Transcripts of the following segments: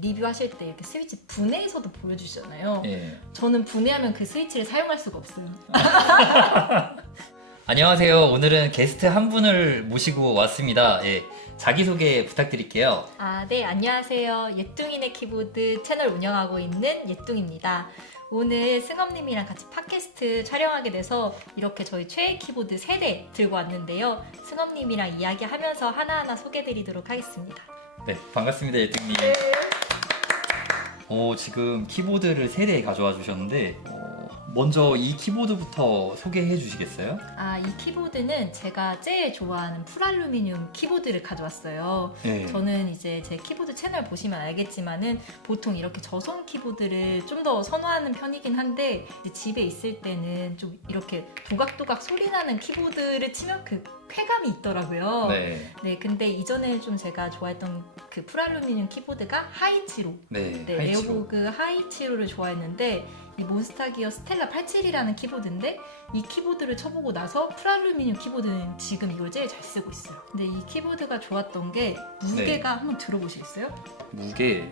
리뷰하실 때 이렇게 스위치 분해해서도 보여주시잖아요. 예. 저는 분해하면 그 스위치를 사용할 수가 없어요. 안녕하세요. 오늘은 게스트 한 분을 모시고 왔습니다. 예. 자기소개 부탁드릴게요. 네, 안녕하세요. 예뚱이네 키보드 채널 운영하고 있는 예뚱입니다. 오늘 승업님이랑 같이 팟캐스트 촬영하게 돼서 이렇게 저희 최애 키보드 3대 들고 왔는데요. 승업님이랑 이야기하면서 하나하나 소개드리도록 하겠습니다. 네, 반갑습니다, 예등님. 지금 키보드를 3대 가져와 주셨는데 먼저 이 키보드부터 소개해 주시겠어요? 이 키보드는 제가 제일 좋아하는 풀알루미늄 키보드를 가져왔어요. 네. 저는 이제 제 키보드 채널 보시면 알겠지만은 보통 이렇게 저손 키보드를 좀 더 선호하는 편이긴 한데 이제 집에 있을 때는 좀 이렇게 도각도각 소리 나는 키보드를 치면 그 쾌감이 있더라고요. 네. 근데 이전에 좀 제가 좋아했던 그 풀알루미늄 키보드가 하이치로. 네. 레오보그 하이치로를 좋아했는데 이 몬스타기어 스텔라 87이라는 키보드인데 이 키보드를 쳐보고 나서 풀알루미늄 키보드는 지금 이걸 제일 잘 쓰고 있어요. 근데 이 키보드가 좋았던 게 무게가 한번 들어보시겠어요? 무게.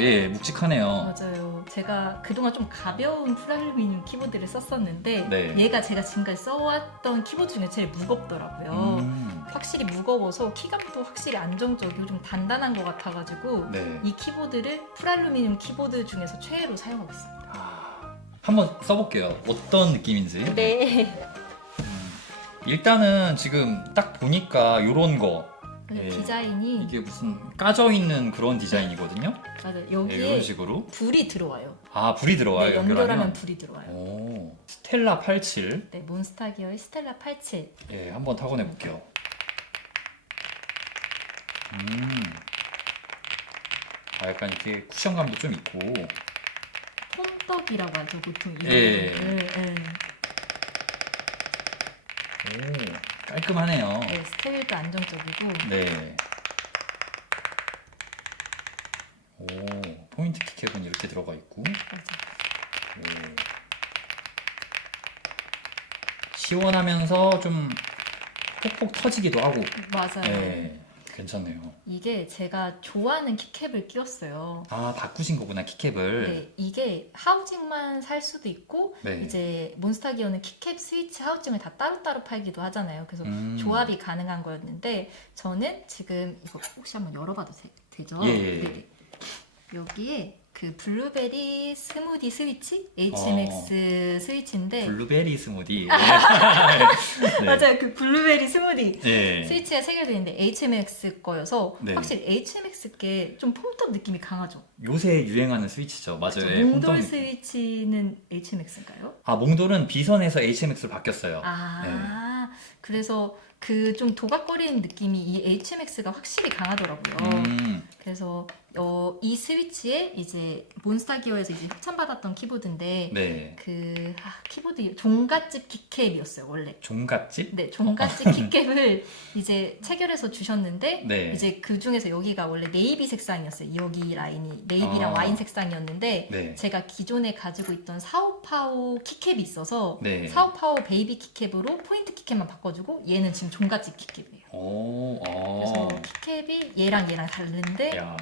예, 묵직하네요. 맞아요. 제가 그동안 좀 가벼운 풀알루미늄 키보드를 썼었는데 네. 얘가 제가 지금까지 써왔던 키보드 중에 제일 무겁더라고요. 확실히 무거워서 키감도 확실히 안정적이고 좀 단단한 것 같아가지고 네. 이 키보드를 풀알루미늄 키보드 중에서 최애로 사용하고 있습니다. 한번 써볼게요. 어떤 느낌인지. 네. 일단은 지금 딱 보니까 요런 거. 예. 디자인이 이게 무슨 까져 있는 그런 디자인이거든요. 맞아요. 예, 여기에 이런 식으로. 불이 들어와요. 불이 들어와요. 네, 연결하면 연결하면. 불이 들어와요. 오, 스텔라 87. 네, 몬스타기어의 스텔라 87. 예, 한번 타고 내볼게요. 약간 이렇게 쿠션감도 좀 있고. 홈떡이라고 하죠, 보통 이거를. 예. 오, 깔끔하네요. 네, 스테빌도 안정적이고. 네. 오, 포인트 키캡은 이렇게 들어가 있고. 맞아요. 오. 시원하면서 좀 폭폭 터지기도 하고. 맞아요. 네, 괜찮네요. 이게 제가 좋아하는 키캡을 끼웠어요. 바꾸신 거구나, 키캡을. 네, 이게 하우징만 살 수도 있고 네. 이제 몬스타기어는 키캡, 스위치, 하우징을 다 따로따로 팔기도 하잖아요. 그래서 조합이 가능한 거였는데 저는 지금 이거 혹시 한번 열어봐도 되죠? 예. 네. 여기에 그 블루베리 스무디 스위치? HMX 스위치인데 블루베리 스무디. 네. 맞아요. 그 블루베리 스무디 네. 스위치가 체결되어 있는데 HMX 거여서 네. 확실히 HMX께 좀 폼톱 느낌이 강하죠. 요새 유행하는 스위치죠. 맞아요. 예, 몽돌 홈덤. 스위치는 HMX인가요? 몽돌은 비선에서 HMX로 바뀌었어요. 그래서 그 좀 도각거리는 느낌이 이 HMX가 확실히 강하더라고요. 그래서 이 스위치에 이제 몬스타기어에서 이제 협찬받았던 키보드인데 네. 그 키보드 종갓집 키캡이었어요 원래. 종갓집? 네, 종갓집 키캡을 이제 체결해서 주셨는데 네. 이제 그 중에서 여기가 원래 네이비 색상이었어요. 여기 라인이 네이비랑 와인 색상이었는데 네. 제가 기존에 가지고 있던 사오파오 키캡이 있어서 네. 사오파오 베이비 키캡으로 포인트 키캡만 바꿔주고 얘는 지금 종갓집 키캡이에요. 그래서 키캡이 얘랑 다른데 야.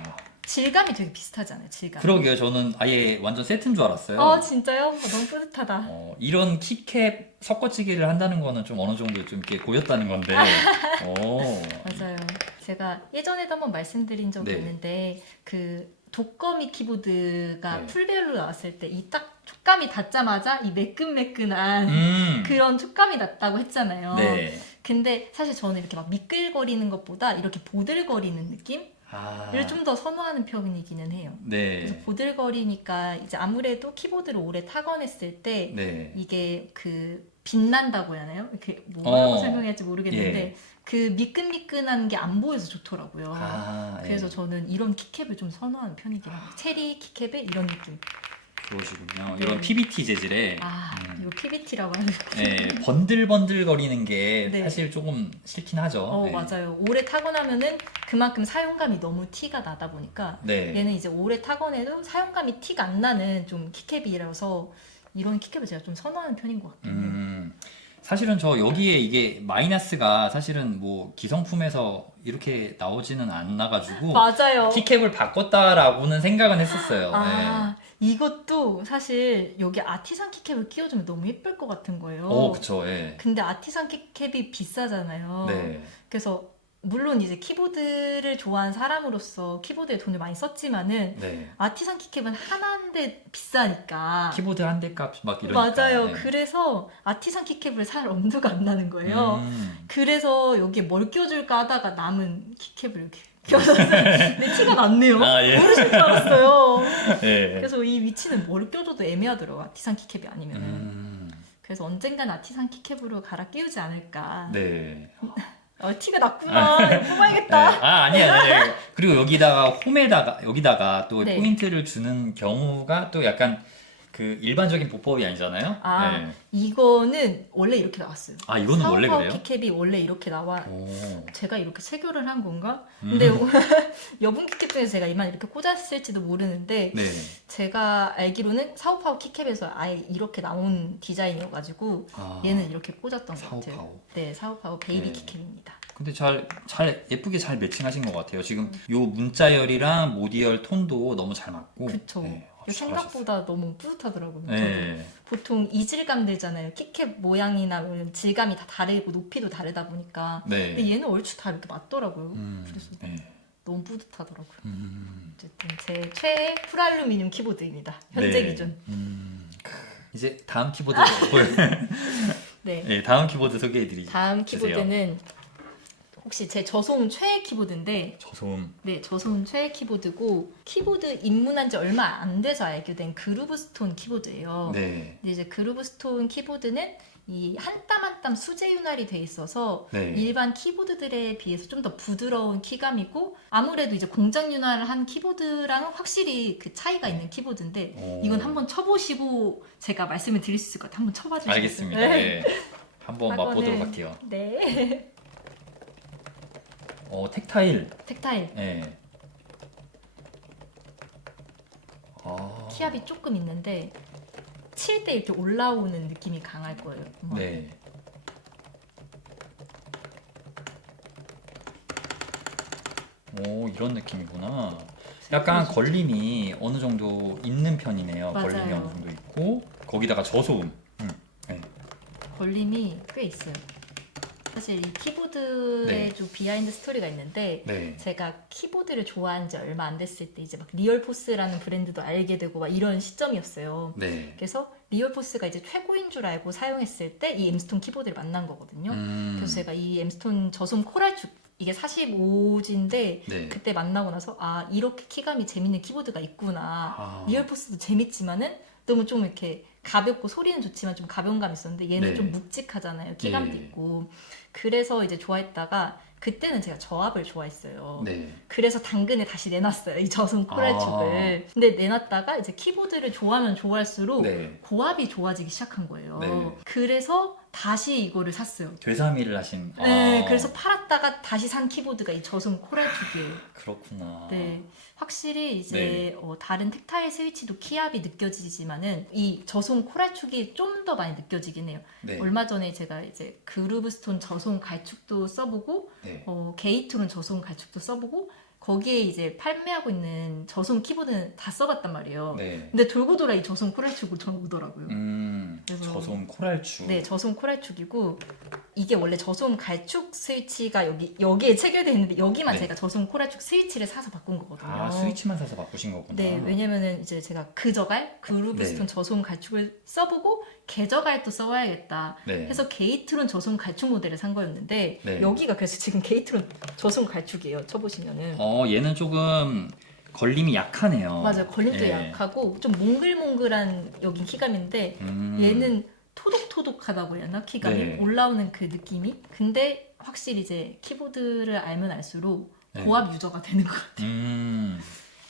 질감이 되게 비슷하잖아요. 질감. 그러게요. 저는 아예 완전 세트인 줄 알았어요. 진짜요? 너무 뿌듯하다. 이런 키캡 섞어치기를 한다는 거는 좀 어느 정도 좀 이렇게 고였다는 건데. 맞아요. 제가 예전에도 한번 말씀드린 적이 네. 있는데 그 독거미 키보드가 네. 풀별로 나왔을 때 이 딱 촉감이 닿자마자 이 매끈매끈한 그런 촉감이 났다고 했잖아요. 네. 근데 사실 저는 이렇게 막 미끌거리는 것보다 이렇게 보들거리는 느낌을 좀 더 선호하는 편이기는 해요. 네. 그래서 보들거리니까 이제 아무래도 키보드를 오래 타건했을 때 네. 이게 그 빛난다고 해야 하나요? 이렇게 뭐라고 설명해야 할지 모르겠는데 예. 그 미끈미끈한 게 안 보여서 좋더라고요. 그래서 예. 저는 이런 키캡을 좀 선호하는 편이긴 해요. 체리 키캡에 이런 느낌. 그러시군요. 네. 이런 PBT 재질에 이거 PBT라고 하는 거. 네, 번들번들거리는 게 네. 사실 조금 싫긴 하죠. 네. 맞아요. 오래 타건하면은 그만큼 사용감이 너무 티가 나다 보니까 네. 얘는 이제 오래 타건해도 사용감이 티가 안 나는 좀 키캡이라서 이런 키캡을 제가 좀 선호하는 편인 것 같긴 해요. 사실은 저 여기에 이게 마이너스가 사실은 뭐 기성품에서 이렇게 나오지는 않아가지고 맞아요. 키캡을 바꿨다라고는 생각은 했었어요. 아, 이것도 사실 여기 아티산 키캡을 끼워주면 너무 예쁠 것 같은 거예요. 오, 그쵸. 예. 근데 아티산 키캡이 비싸잖아요. 네. 그래서 물론 이제 키보드를 좋아하는 사람으로서 키보드에 돈을 많이 썼지만은 네. 아티산 키캡은 하나인데 비싸니까. 키보드 한 대 값 막 이러니까. 맞아요. 네. 그래서 아티산 키캡을 살 엄두가 안 나는 거예요. 그래서 여기에 뭘 껴줄까 하다가 남은 키캡을 이렇게 껴줬어요. 근데 티가 났네요. 아, 예. 모르실 줄 알았어요. 예. 그래서 이 위치는 뭘 껴줘도 애매하더라고요. 아티산 키캡이 아니면은. 그래서 언젠간 아티산 키캡으로 갈아 끼우지 않을까. 네. 티가 났구나. 이거 네. 뽑아야겠다. 아니에요. 그리고 여기다가 또 네. 포인트를 주는 경우가 또 약간 그 일반적인 보법이 아니잖아요. 아, 네. 이거는 원래 이렇게 나왔어요. 아, 이거는 원래 사우파우 그래요? 키캡이 원래 이렇게 나와. 오. 제가 이렇게 체결을 한 건가? 근데 여분 키캡 중에서 제가 이만 이렇게 꽂았을지도 모르는데 네. 제가 알기로는 사우파우 키캡에서 아예 이렇게 나온 디자인이어가지고 아, 얘는 이렇게 꽂았던 것 같아요. 사우파우. 네, 사우파우 베이비 네. 키캡입니다. 근데 잘 예쁘게 잘 매칭하신 것 같아요. 지금 요 문자열이랑 모디열 톤도 너무 잘 맞고. 그쵸. 네. 이거 생각보다 너무 뿌듯하더라고요. 저도. 네. 보통 이질감들잖아요. 키캡 모양이나 뭐 질감이 다 다르고 높이도 다르다 보니까. 네. 근데 얘는 얼추 다 이렇게 맞더라고요. 그래서 네. 너무 뿌듯하더라고요. 어쨌든 제 최애 풀알루미늄 키보드입니다. 현재 네. 기준. 이제 다음 키보드 보여. 네. 네, 다음 키보드 소개해드리죠. 다음 키보드는 혹시 제 저소음 최애 키보드인데, 저소음. 네, 저소음 최애 키보드고 키보드 입문한 지 얼마 안 돼서 알게 된 그루브스톤 키보드예요. 네. 근데 이제 그루브스톤 키보드는 이 한 땀 한 땀 수제 윤활이 돼 있어서 네. 일반 키보드들에 비해서 좀 더 부드러운 키감이고 아무래도 이제 공장 윤활을 한 키보드랑은 확실히 그 차이가 있는 키보드인데 오. 이건 한번 쳐보시고 제가 말씀을 드릴 수 있을 것 같아요. 한번 쳐봐 주시겠어요? 알겠습니다. 네. 한번 맛보도록 하고는- 할게요. 네. 텍타일. 텍타일. 네. 아. 키압이 조금 있는데 칠 때 이렇게 올라오는 느낌이 강할 거예요. 네. 오, 이런 느낌이구나. 약간 걸림이 어느 정도 있는 편이네요. 맞아요. 걸림이 어느 정도 있고 거기다가 저소음. 네. 걸림이 꽤 있어요. 사실 이 키보드에 네. 좀 비하인드 스토리가 있는데 네. 제가 키보드를 좋아한 지 얼마 안 됐을 때 이제 막 리얼포스라는 브랜드도 알게 되고 막 이런 시점이었어요. 네. 그래서 리얼포스가 이제 최고인 줄 알고 사용했을 때 이 엠스톤 키보드를 만난 거거든요. 그래서 제가 이 엠스톤 저소음 코랄축 이게 45G인데 네. 그때 만나고 나서 아 이렇게 키감이 재밌는 키보드가 있구나. 아. 리얼포스도 재밌지만은 너무 좀 이렇게 가볍고 소리는 좋지만 좀 가벼운 감이 있었는데 얘는 네. 좀 묵직하잖아요. 키감도 예. 있고. 그래서 이제 좋아했다가 그때는 제가 저압을 좋아했어요. 네. 그래서 당근에 다시 내놨어요. 이 저소음 코랄축을. 근데 내놨다가 이제 키보드를 좋아하면 좋아할수록 네. 고압이 좋아지기 시작한 거예요. 네. 그래서 다시 이거를 샀어요. 되사미를 하신. 네, 아. 그래서 팔았다가 다시 산 키보드가 이 저소음 코랄축이에요. 그렇구나. 네, 확실히 이제 네. 다른 텍타일 스위치도 키압이 느껴지지만은 이 저소음 코랄축이 좀 더 많이 느껴지긴 해요. 네. 얼마 전에 제가 이제 그루브스톤 저소음 갈축도 써보고 네. 게이트론 저소음 갈축도 써보고 거기에 이제 판매하고 있는 저소음 키보드는 다 써봤단 말이에요. 네. 근데 돌고 돌아 이 저소음 코랄축으로 저는 오더라고요. 그래서- 저소음 코랄축. 네, 저소음 코랄축이고 이게 원래 저소음 갈축 스위치가 여기에 체결되어 있는데 여기만 네. 제가 저소음 코랄축 스위치를 사서 바꾼 거거든요. 아, 스위치만 사서 바꾸신 거구나. 네, 왜냐면은 이제 제가 그저갈 그루브스톤 네. 저소음 갈축을 써보고 개저갈도 써와야겠다. 네. 해서 게이트론 저소음 갈축 모델을 산 거였는데 네. 여기가 그래서 지금 게이트론 저소음 갈축이에요. 쳐보시면은. 얘는 조금 걸림이 약하네요. 맞아요. 걸림도 예. 약하고 좀 몽글몽글한 여긴 키감인데 얘는 토독토독하다고 해야 하나? 키감이 네. 올라오는 그 느낌이. 근데 확실히 이제 키보드를 알면 알수록 네. 고압 유저가 되는 것 같아요.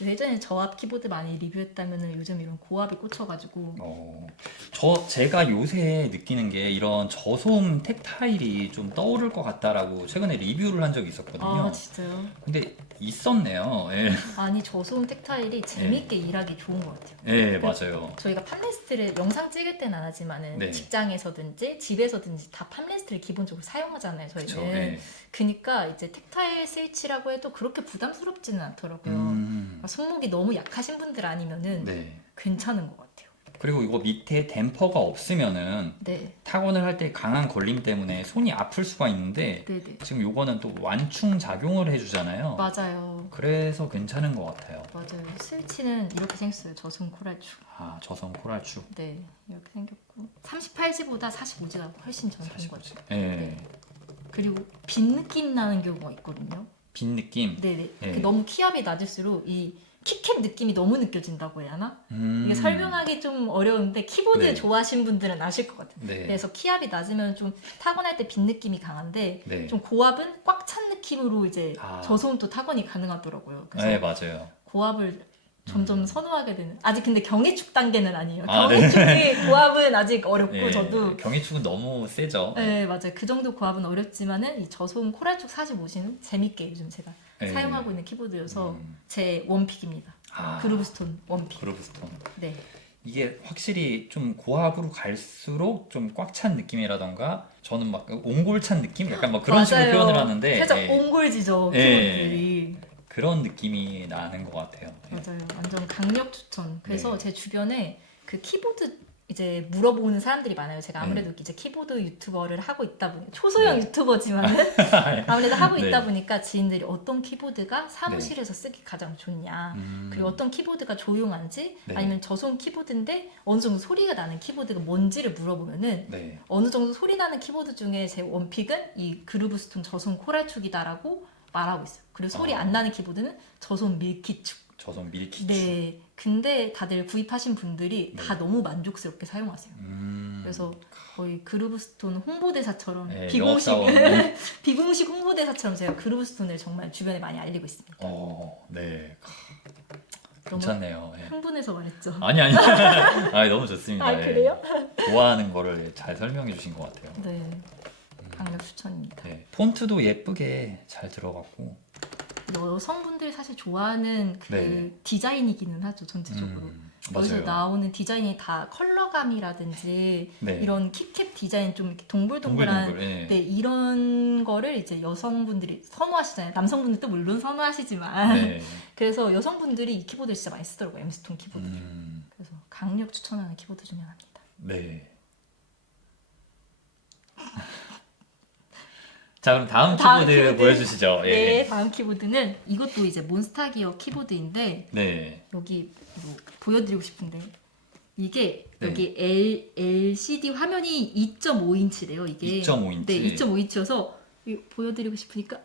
예전에 저압 키보드 많이 리뷰했다면은 요즘 이런 고압에 꽂혀가지고 제가 요새 느끼는 게 이런 저소음 텍타일이 좀 떠오를 것 같다라고 최근에 리뷰를 한 적이 있었거든요. 아 진짜요? 근데 있었네요. 예, 아니 저소음 텍타일이 재밌게 일하기 좋은 것 같아요. 예, 맞아요. 저희가 팜레스트를 영상 찍을 때는 안 하지만은 네. 직장에서든지 집에서든지 다 팜레스트를 기본적으로 사용하잖아요. 저희는. 그쵸. 예. 그니까 이제 텍타일 스위치라고 해도 그렇게 부담스럽지는 않더라고요. 그러니까 손목이 너무 약하신 분들 아니면은 네. 괜찮은 것 같아요. 그리고 이거 밑에 댐퍼가 없으면은 네, 타건을 할 때 강한 걸림 때문에 손이 아플 수가 있는데 네네. 지금 요거는 또 완충 작용을 해주잖아요. 맞아요. 그래서 괜찮은 것 같아요. 맞아요. 스위치는 이렇게 생겼어요. 저승 코랄축. 아, 저성 코랄축. 네, 이렇게 생겼고 38G보다 45G가 훨씬 전 좋은 거죠. 예. 네. 그리고 빈 느낌 나는 경우가 있거든요. 빈 느낌. 네네. 네. 너무 키압이 낮을수록 이 키캡 느낌이 너무 느껴진다고 해야 하나? 이게 설명하기 좀 어려운데 키보드 네. 좋아하시는 분들은 아실 것 같아요. 네. 그래서 키압이 낮으면 좀 타건할 때 빈 느낌이 강한데 네. 좀 고압은 꽉 찬 느낌으로 이제 아. 저소음도 타건이 가능하더라고요. 그래서 네, 맞아요. 고압을 점점 선호하게 되는. 아직 근데 경해축 단계는 아니에요. 아, 네. 경해축이 고압은 아직 어렵고 예, 저도 경희축은 너무 세죠. 네 맞아요. 그 정도 고압은 어렵지만은 이 저소음 코랄축 45G는 재밌게 요즘 제가 예. 사용하고 있는 키보드여서 음. 제 원픽입니다. 아. 그루브스톤 원픽. 그루브스톤. 네. 이게 확실히 좀 고압으로 갈수록 좀 꽉 찬 느낌이라던가 저는 막 옹골찬 느낌? 약간 막 그런 식으로 맞아요. 표현을 하는데 살짝 예, 옹골지죠 예. 키보드들이. 그런 느낌이 나는 것 같아요. 예. 맞아요. 완전 강력 추천. 그래서 네. 제 주변에 그 키보드 이제 물어보는 사람들이 많아요. 제가 네. 아무래도 이제 키보드 유튜버를 하고 있다 보니 초소형 네. 유튜버지만은 아무래도 하고 네. 있다 보니까 지인들이 어떤 키보드가 사무실에서 쓰기 가장 좋냐, 음. 그리고 어떤 키보드가 조용한지, 네. 아니면 저소음 키보드인데 어느 정도 소리가 나는 키보드가 뭔지를 물어보면은 네. 어느 정도 소리 나는 키보드 중에 제 원픽은 이 그루브스톤 저소음 코랄축이다라고 말하고 있어요. 그리고 소리 안 나는 키보드는 저소음 밀키축. 저성 밀키축. 네. 근데 다들 구입하신 분들이 네. 다 너무 만족스럽게 사용하세요. 그래서 거의 그루브스톤 홍보대사처럼 네, 비공식 영업사원. 비공식 홍보대사처럼 제가 그루브스톤을 정말 주변에 많이 알리고 있습니다. 네. 너무 괜찮네요. 예. 흥분해서 말했죠. 아니. 아, 너무 좋습니다. 아 예. 그래요? 좋아하는 거를 잘 설명해 주신 것 같아요. 네. 강력 추천입니다. 네. 폰트도 예쁘게 잘 들어갔고. 여성분들이 사실 좋아하는 그 네. 디자인이기는 하죠, 전체적으로. 여기서 맞아요. 나오는 디자인이 다 컬러감이라든지 네. 이런 kit캡 디자인 좀 이렇게 동글동글한 동글동글. 예. 네, 이런 거를 이제 여성분들이 선호하시잖아요. 남성분들도 물론 선호하시지만. 네. 그래서 여성분들이 이 키보드를 진짜 많이 쓰더라고요. 엠스톤 키보드. 음, 그래서 강력 추천하는 키보드 중에 하나입니다. 네. 자, 그럼 다음 다음 키보드 키보드. 보여주시죠. 예. 네, 다음 키보드는 이것도 이제 몬스타기어 키보드인데 네. 여기 뭐 보여드리고 싶은데 이게 네. 여기 LCD 화면이 2.5인치래요. 이게 2.5인치. 네, 2.5인치여서 보여드리고 싶으니까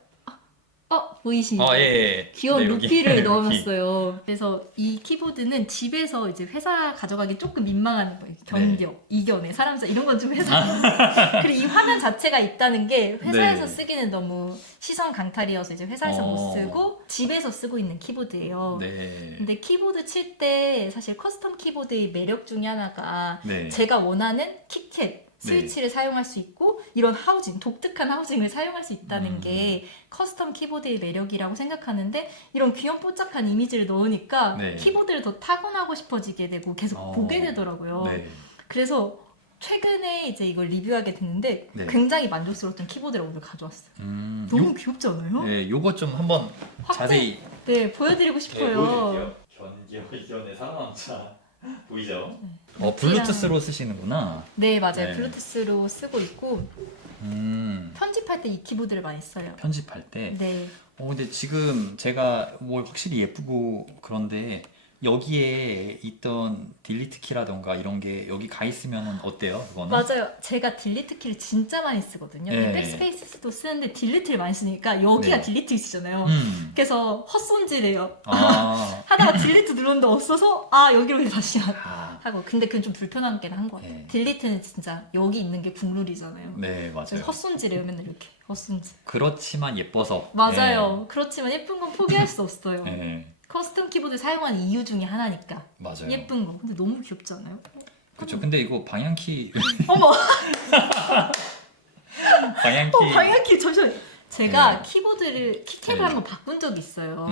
보이시죠? 예. 귀여운 네, 여기 루피를 루피. 넣어놨어요. 그래서 이 키보드는 집에서 이제 회사 가져가기 조금 민망한 거예요. 견뎌, 이겨내, 사람사 이런 건 좀 회사. 그리고 이 화면 자체가 있다는 게 회사에서 네. 쓰기는 너무 시선 강탈이어서 이제 회사에서 못 쓰고 집에서 쓰고 있는 키보드예요. 네. 근데 키보드 칠 때 사실 커스텀 키보드의 매력 중에 하나가 네. 제가 원하는 키캡 스위치를 사용할 수 있고 이런 하우징, 독특한 하우징을 사용할 수 있다는 게 커스텀 키보드의 매력이라고 생각하는데 이런 귀염뽀짝한 이미지를 넣으니까 네. 키보드를 더 타건하고 싶어지게 되고 계속 보게 되더라고요. 네. 그래서 최근에 이제 이걸 리뷰하게 됐는데 네. 굉장히 만족스러웠던 키보드를 오늘 가져왔어요. 요, 너무 귀엽지 않아요? 네, 요거 좀 한번 자세히 네, 보여드리고 싶어요. 견디어 이겨내 살아남자. 보이죠? 네. 블루투스로 쓰시는구나. 네, 맞아요. 네. 블루투스로 쓰고 있고 편집할 때 이 키보드를 많이 써요. 편집할 때. 네. 근데 지금 제가 뭐 확실히 예쁘고 그런데 여기에 있던 딜리트 키라던가 이런 게 여기 가 있으면 어때요? 그거는? 맞아요. 제가 딜리트 키를 진짜 많이 쓰거든요. 네. 백스페이스도 쓰는데 딜리트를 많이 쓰니까 여기가 네. 딜리트 있잖아요. 음. 그래서 헛손질해요. 아. 하다가 딜리트 누르는데 없어서 여기로 다시 아. 하고. 근데 그건 좀 불편한 게 한 것 같아요. 네. 딜리트는 진짜 여기 있는 게 국룰이잖아요. 네, 맞아요. 헛손질해요. 맨날 이렇게 헛손질. 그렇지만 예뻐서. 맞아요. 그렇지만 예쁜 건 포기할 수 없어요. 네. 네. 커스텀 키보드 사용하는 이유 중에 하나니까. 맞아요. 예쁜 거. 근데 너무 귀엽지 않아요? 그렇죠. 근데 이거 방향키 어머! 방향키 방향키 잠시만. 제가 네. 키보드를 키캡을 네. 한번 바꾼 적이 있어요.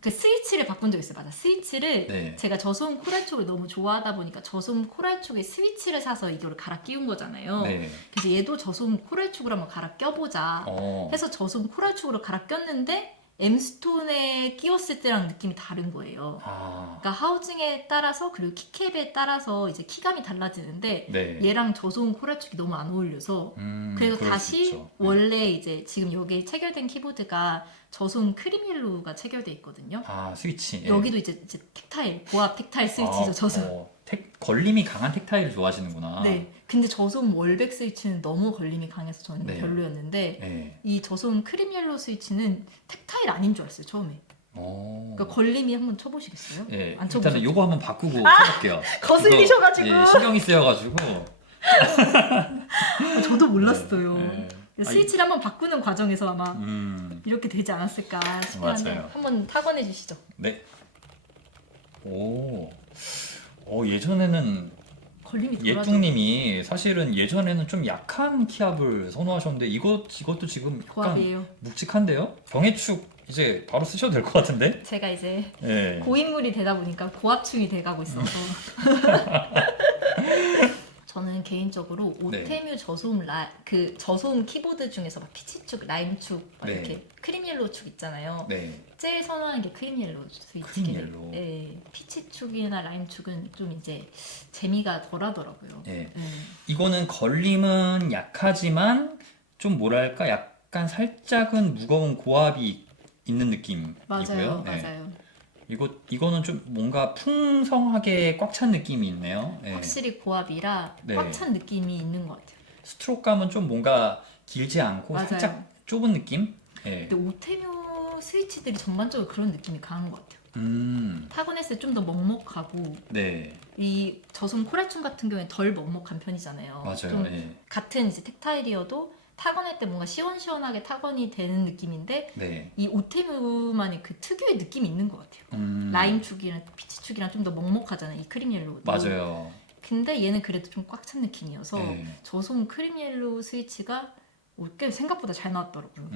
그 스위치를 바꾼 적 있어요. 맞아. 스위치를 네. 제가 저소음 코랄 쪽을 너무 좋아하다 보니까 저소음 코랄 쪽에 스위치를 사서 이거를 갈아 끼운 거잖아요. 네. 그래서 얘도 저소음 코랄 쪽으로 한번 갈아 껴보자 해서 저소음 코랄 쪽으로 갈아 꼈는데 M스톤에 끼웠을 때랑 느낌이 다른 거예요. 아, 그러니까 하우징에 따라서 그리고 키캡에 따라서 이제 키감이 달라지는데 네. 얘랑 저소음 코랄 쪽이 너무 안 어울려서 그래서 그럴 수 다시 있죠. 네. 원래 이제 지금 여기에 체결된 키보드가 저소음 크림옐로우가 체결돼 있거든요. 아, 스위치. 예. 여기도 이제 텍타일, 고압 텍타일 스위치죠. 저소음. 걸림이 강한 텍타일을 좋아하시는구나. 네. 근데 저소음 월백 스위치는 너무 걸림이 강해서 저는 네. 별로였는데 네. 이 저소음 크림옐로우 스위치는 텍타일 아닌 줄 알았어요 처음에. 그러니까 걸림이 한번 쳐보시겠어요? 예, 안 일단은 쳐보셨죠? 요거 한번 바꾸고 쳐볼게요. 거슬리셔가지고. 이거, 예, 신경이 쓰여가지고. 저도 몰랐어요. 네, 네. 스위치를 한번 바꾸는 과정에서 아마 이렇게 이렇게 되지 않았을까 싶긴 한데 맞아요. 한번 타건해 주시죠. 네. 예전에는 걸림이 덜하죠. 예뚱님이 사실은 예전에는 좀 약한 키압을 선호하셨는데 이것도 지금 약간 고압이에요. 묵직한데요? 경해축 이제 바로 쓰셔도 될 것 같은데? 제가 이제 예. 고인물이 되다 보니까 고압충이 돼가고 있어서 저는 개인적으로 네. 오테뮤 저소음 그 저소음 키보드 중에서 막 피치축, 라임축 막 네. 이렇게 크림옐로축 있잖아요. 네. 제일 선호하는 게 크림옐로 스위치긴 해요. 크림옐로우. 네, 피치축이나 라임축은 좀 이제 재미가 덜하더라고요. 예. 네. 이거는 걸림은 약하지만 좀 뭐랄까 약간 살짝은 무거운 고압이 있는 느낌이고요. 맞아요, 네. 맞아요. 이거는 좀 뭔가 풍성하게 꽉 찬 느낌이 있네요. 네. 확실히 고압이라 네. 꽉 찬 느낌이 있는 것 같아요. 스트로크감은 좀 뭔가 길지 않고 맞아요. 살짝 좁은 느낌? 네. 근데 오테뮤 스위치들이 전반적으로 그런 느낌이 강한 것 같아요. 타건했을 때 좀 더 먹먹하고 네. 이 저소음 코랄춤 같은 경우에 덜 먹먹한 편이잖아요. 맞아요. 좀 네. 같은 이제 텍타일이어도 타건할 때 뭔가 시원시원하게 타건이 되는 느낌인데 네. 이 오테뮤만의 그 특유의 느낌이 있는 것 같아요. 라임축이랑 피치축이랑 좀 더 먹먹하잖아요. 이 크림옐로우도. 맞아요. 근데 얘는 그래도 좀 꽉 찬 느낌이어서 네. 저소음 크림옐로우 스위치가 꽤 생각보다 잘 나왔더라고요.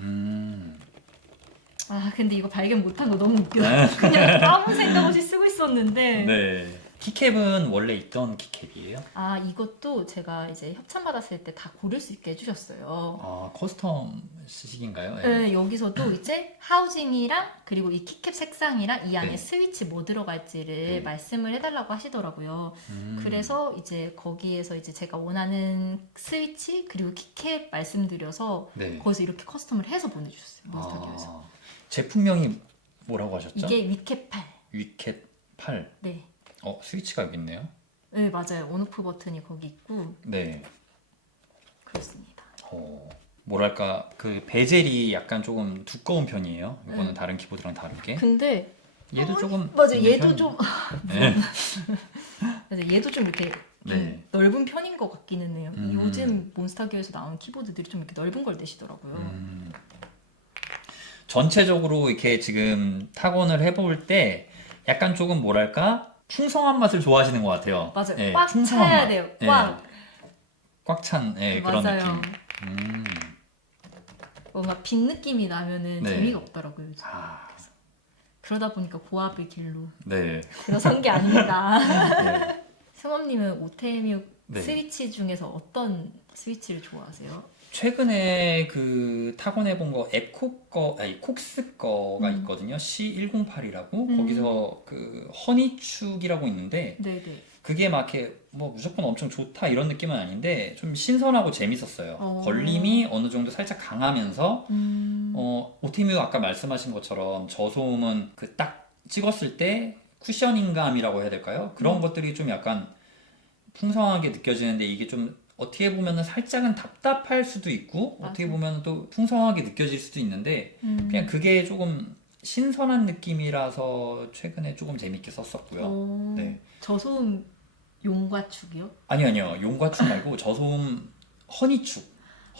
아 근데 이거 발견 못한 거 너무 웃겨. 네. 그냥 아무 생각 없이 쓰고 있었는데. 네. 키캡은 원래 있던 키캡이에요? 아 이것도 제가 이제 협찬 받았을 때 다 고를 수 있게 해주셨어요. 아, 커스텀식인가요? 네, 여기서도 이제 하우징이랑 그리고 이 키캡 색상이랑 이 안에 네. 스위치 뭐 들어갈지를 네. 말씀을 해달라고 하시더라고요. 그래서 이제 거기에서 이제 제가 원하는 스위치 그리고 키캡 말씀드려서 네. 거기서 이렇게 커스텀을 해서 보내주셨어요. 몬스타기어에서. 제품명이 뭐라고 하셨죠? 이게 위켓 8. 위켓 8. 네. 스위치가 여기 있네요. 네 맞아요. 온오프 버튼이 거기 있고 네. 그렇습니다. 뭐랄까 그 베젤이 약간 조금 두꺼운 편이에요. 이거는 다른 키보드랑 다르게. 근데 얘도 조금 맞아 있는 얘도 편- 좀 네. 맞아 얘도 좀 이렇게 좀 네. 넓은 편인 것 같기는 해요. 음. 요즘 몬스타기어에서 나온 키보드들이 좀 이렇게 넓은 걸 내시더라고요. 전체적으로 이렇게 지금 타건을 해볼 때 약간 조금 뭐랄까 풍성한 맛을 좋아하시는 것 같아요. 맞아요. 네, 꽉 풍성한 차야 맛. 돼요. 네. 꽉. 꽉 찬 그런 맞아요. 느낌. 뭔가 빈 느낌이 나면은 네. 재미가 없더라고요. 요즘. 아, 그러다 보니까 고압의 길로 네. 들어선 게 아닌가. 네. 승업님은 오테뮤 네. 스위치 중에서 어떤 스위치를 좋아하세요? 최근에 그 타건해 본 거 콕스 거가 있거든요. C108이라고 거기서 그 허니축이라고 있는데 네네. 그게 막 이렇게 뭐 무조건 엄청 좋다 이런 느낌은 아닌데 좀 신선하고 재밌었어요. 걸림이 어느 정도 살짝 강하면서 오테뮤 아까 말씀하신 것처럼 저소음은 그 딱 찍었을 때 쿠셔닝감이라고 해야 될까요? 그런 것들이 좀 약간 풍성하게 느껴지는데 이게 좀 어떻게 보면은 살짝은 답답할 수도 있고 맞아. 어떻게 보면 또 풍성하게 느껴질 수도 있는데 그냥 그게 조금 신선한 느낌이라서 최근에 조금 재밌게 썼었고요. 네. 저소음 용과축이요? 아니요. 용과축 말고 저소음 허니축.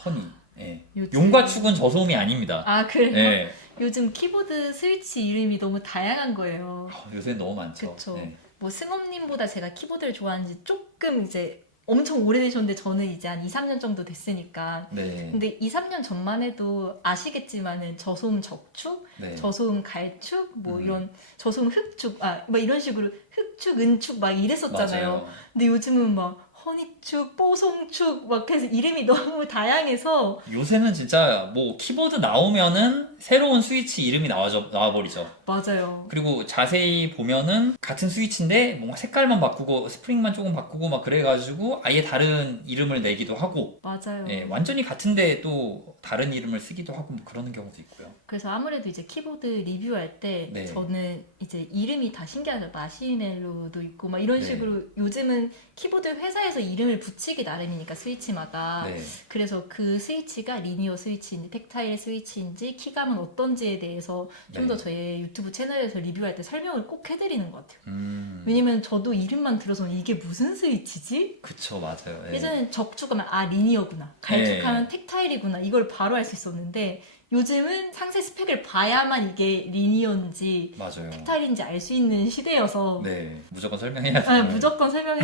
허니. 예. 요즘- 용과축은 저소음이 아닙니다. 아 그래요? 예. 요즘 키보드 스위치 이름이 너무 다양한 거예요. 요새는 너무 많죠. 그쵸. 네. 뭐 승업님보다 제가 키보드를 좋아하는 지 조금 이제 엄청 오래되셨는데 저는 이제 한 2, 3년 정도 됐으니까. 네. 근데 2, 3년 전만 해도 아시겠지만은 저소음 적축, 네. 저소음 갈축, 뭐 음. 이런 저소음 흑축, 막 이런 식으로 흑축, 은축 막 이랬었잖아요. 맞아요. 근데 요즘은 막 허니축, 뽀송축 막 해서 이름이 너무 다양해서 요새는 진짜 뭐 키보드 나오면은 새로운 스위치 이름이 나와버리죠. 맞아요. 그리고 자세히 보면은 같은 스위치인데 뭔가 색깔만 바꾸고 스프링만 조금 바꾸고 막 그래가지고 아예 다른 이름을 내기도 하고 맞아요. 예, 완전히 같은데 또 다른 이름을 쓰기도 하고 뭐 그러는 경우도 있고요. 그래서 아무래도 이제 키보드 리뷰할 때 네. 저는 이제 이름이 다 신기하죠. 마시멜로도 있고 막 이런 네. 식으로 요즘은 키보드 회사에서 이름을 붙이기 나름이니까 스위치마다. 네. 그래서 그 스위치가 리니어 스위치인지 텍타일 스위치인지 키감은 어떤지에 대해서 좀 더 네. 저희 유튜브 채널에서 리뷰할 때 설명을 꼭 해드리는 것 같아요. 왜냐면 왜냐면 저도 이름만 들어서는 이게 무슨 스위치지? 그쵸, 맞아요. 예. 예전엔 적축하면 리니어구나, 갈축하면 텍타일이구나 이걸 바로 알 수 있었는데 요즘은 상세 스펙을 봐야만 이게 리니어인지 맞아요. 텍타일인지 알 수 있는 시대여서 네, 무조건 설명해야죠. 무조건 설명해.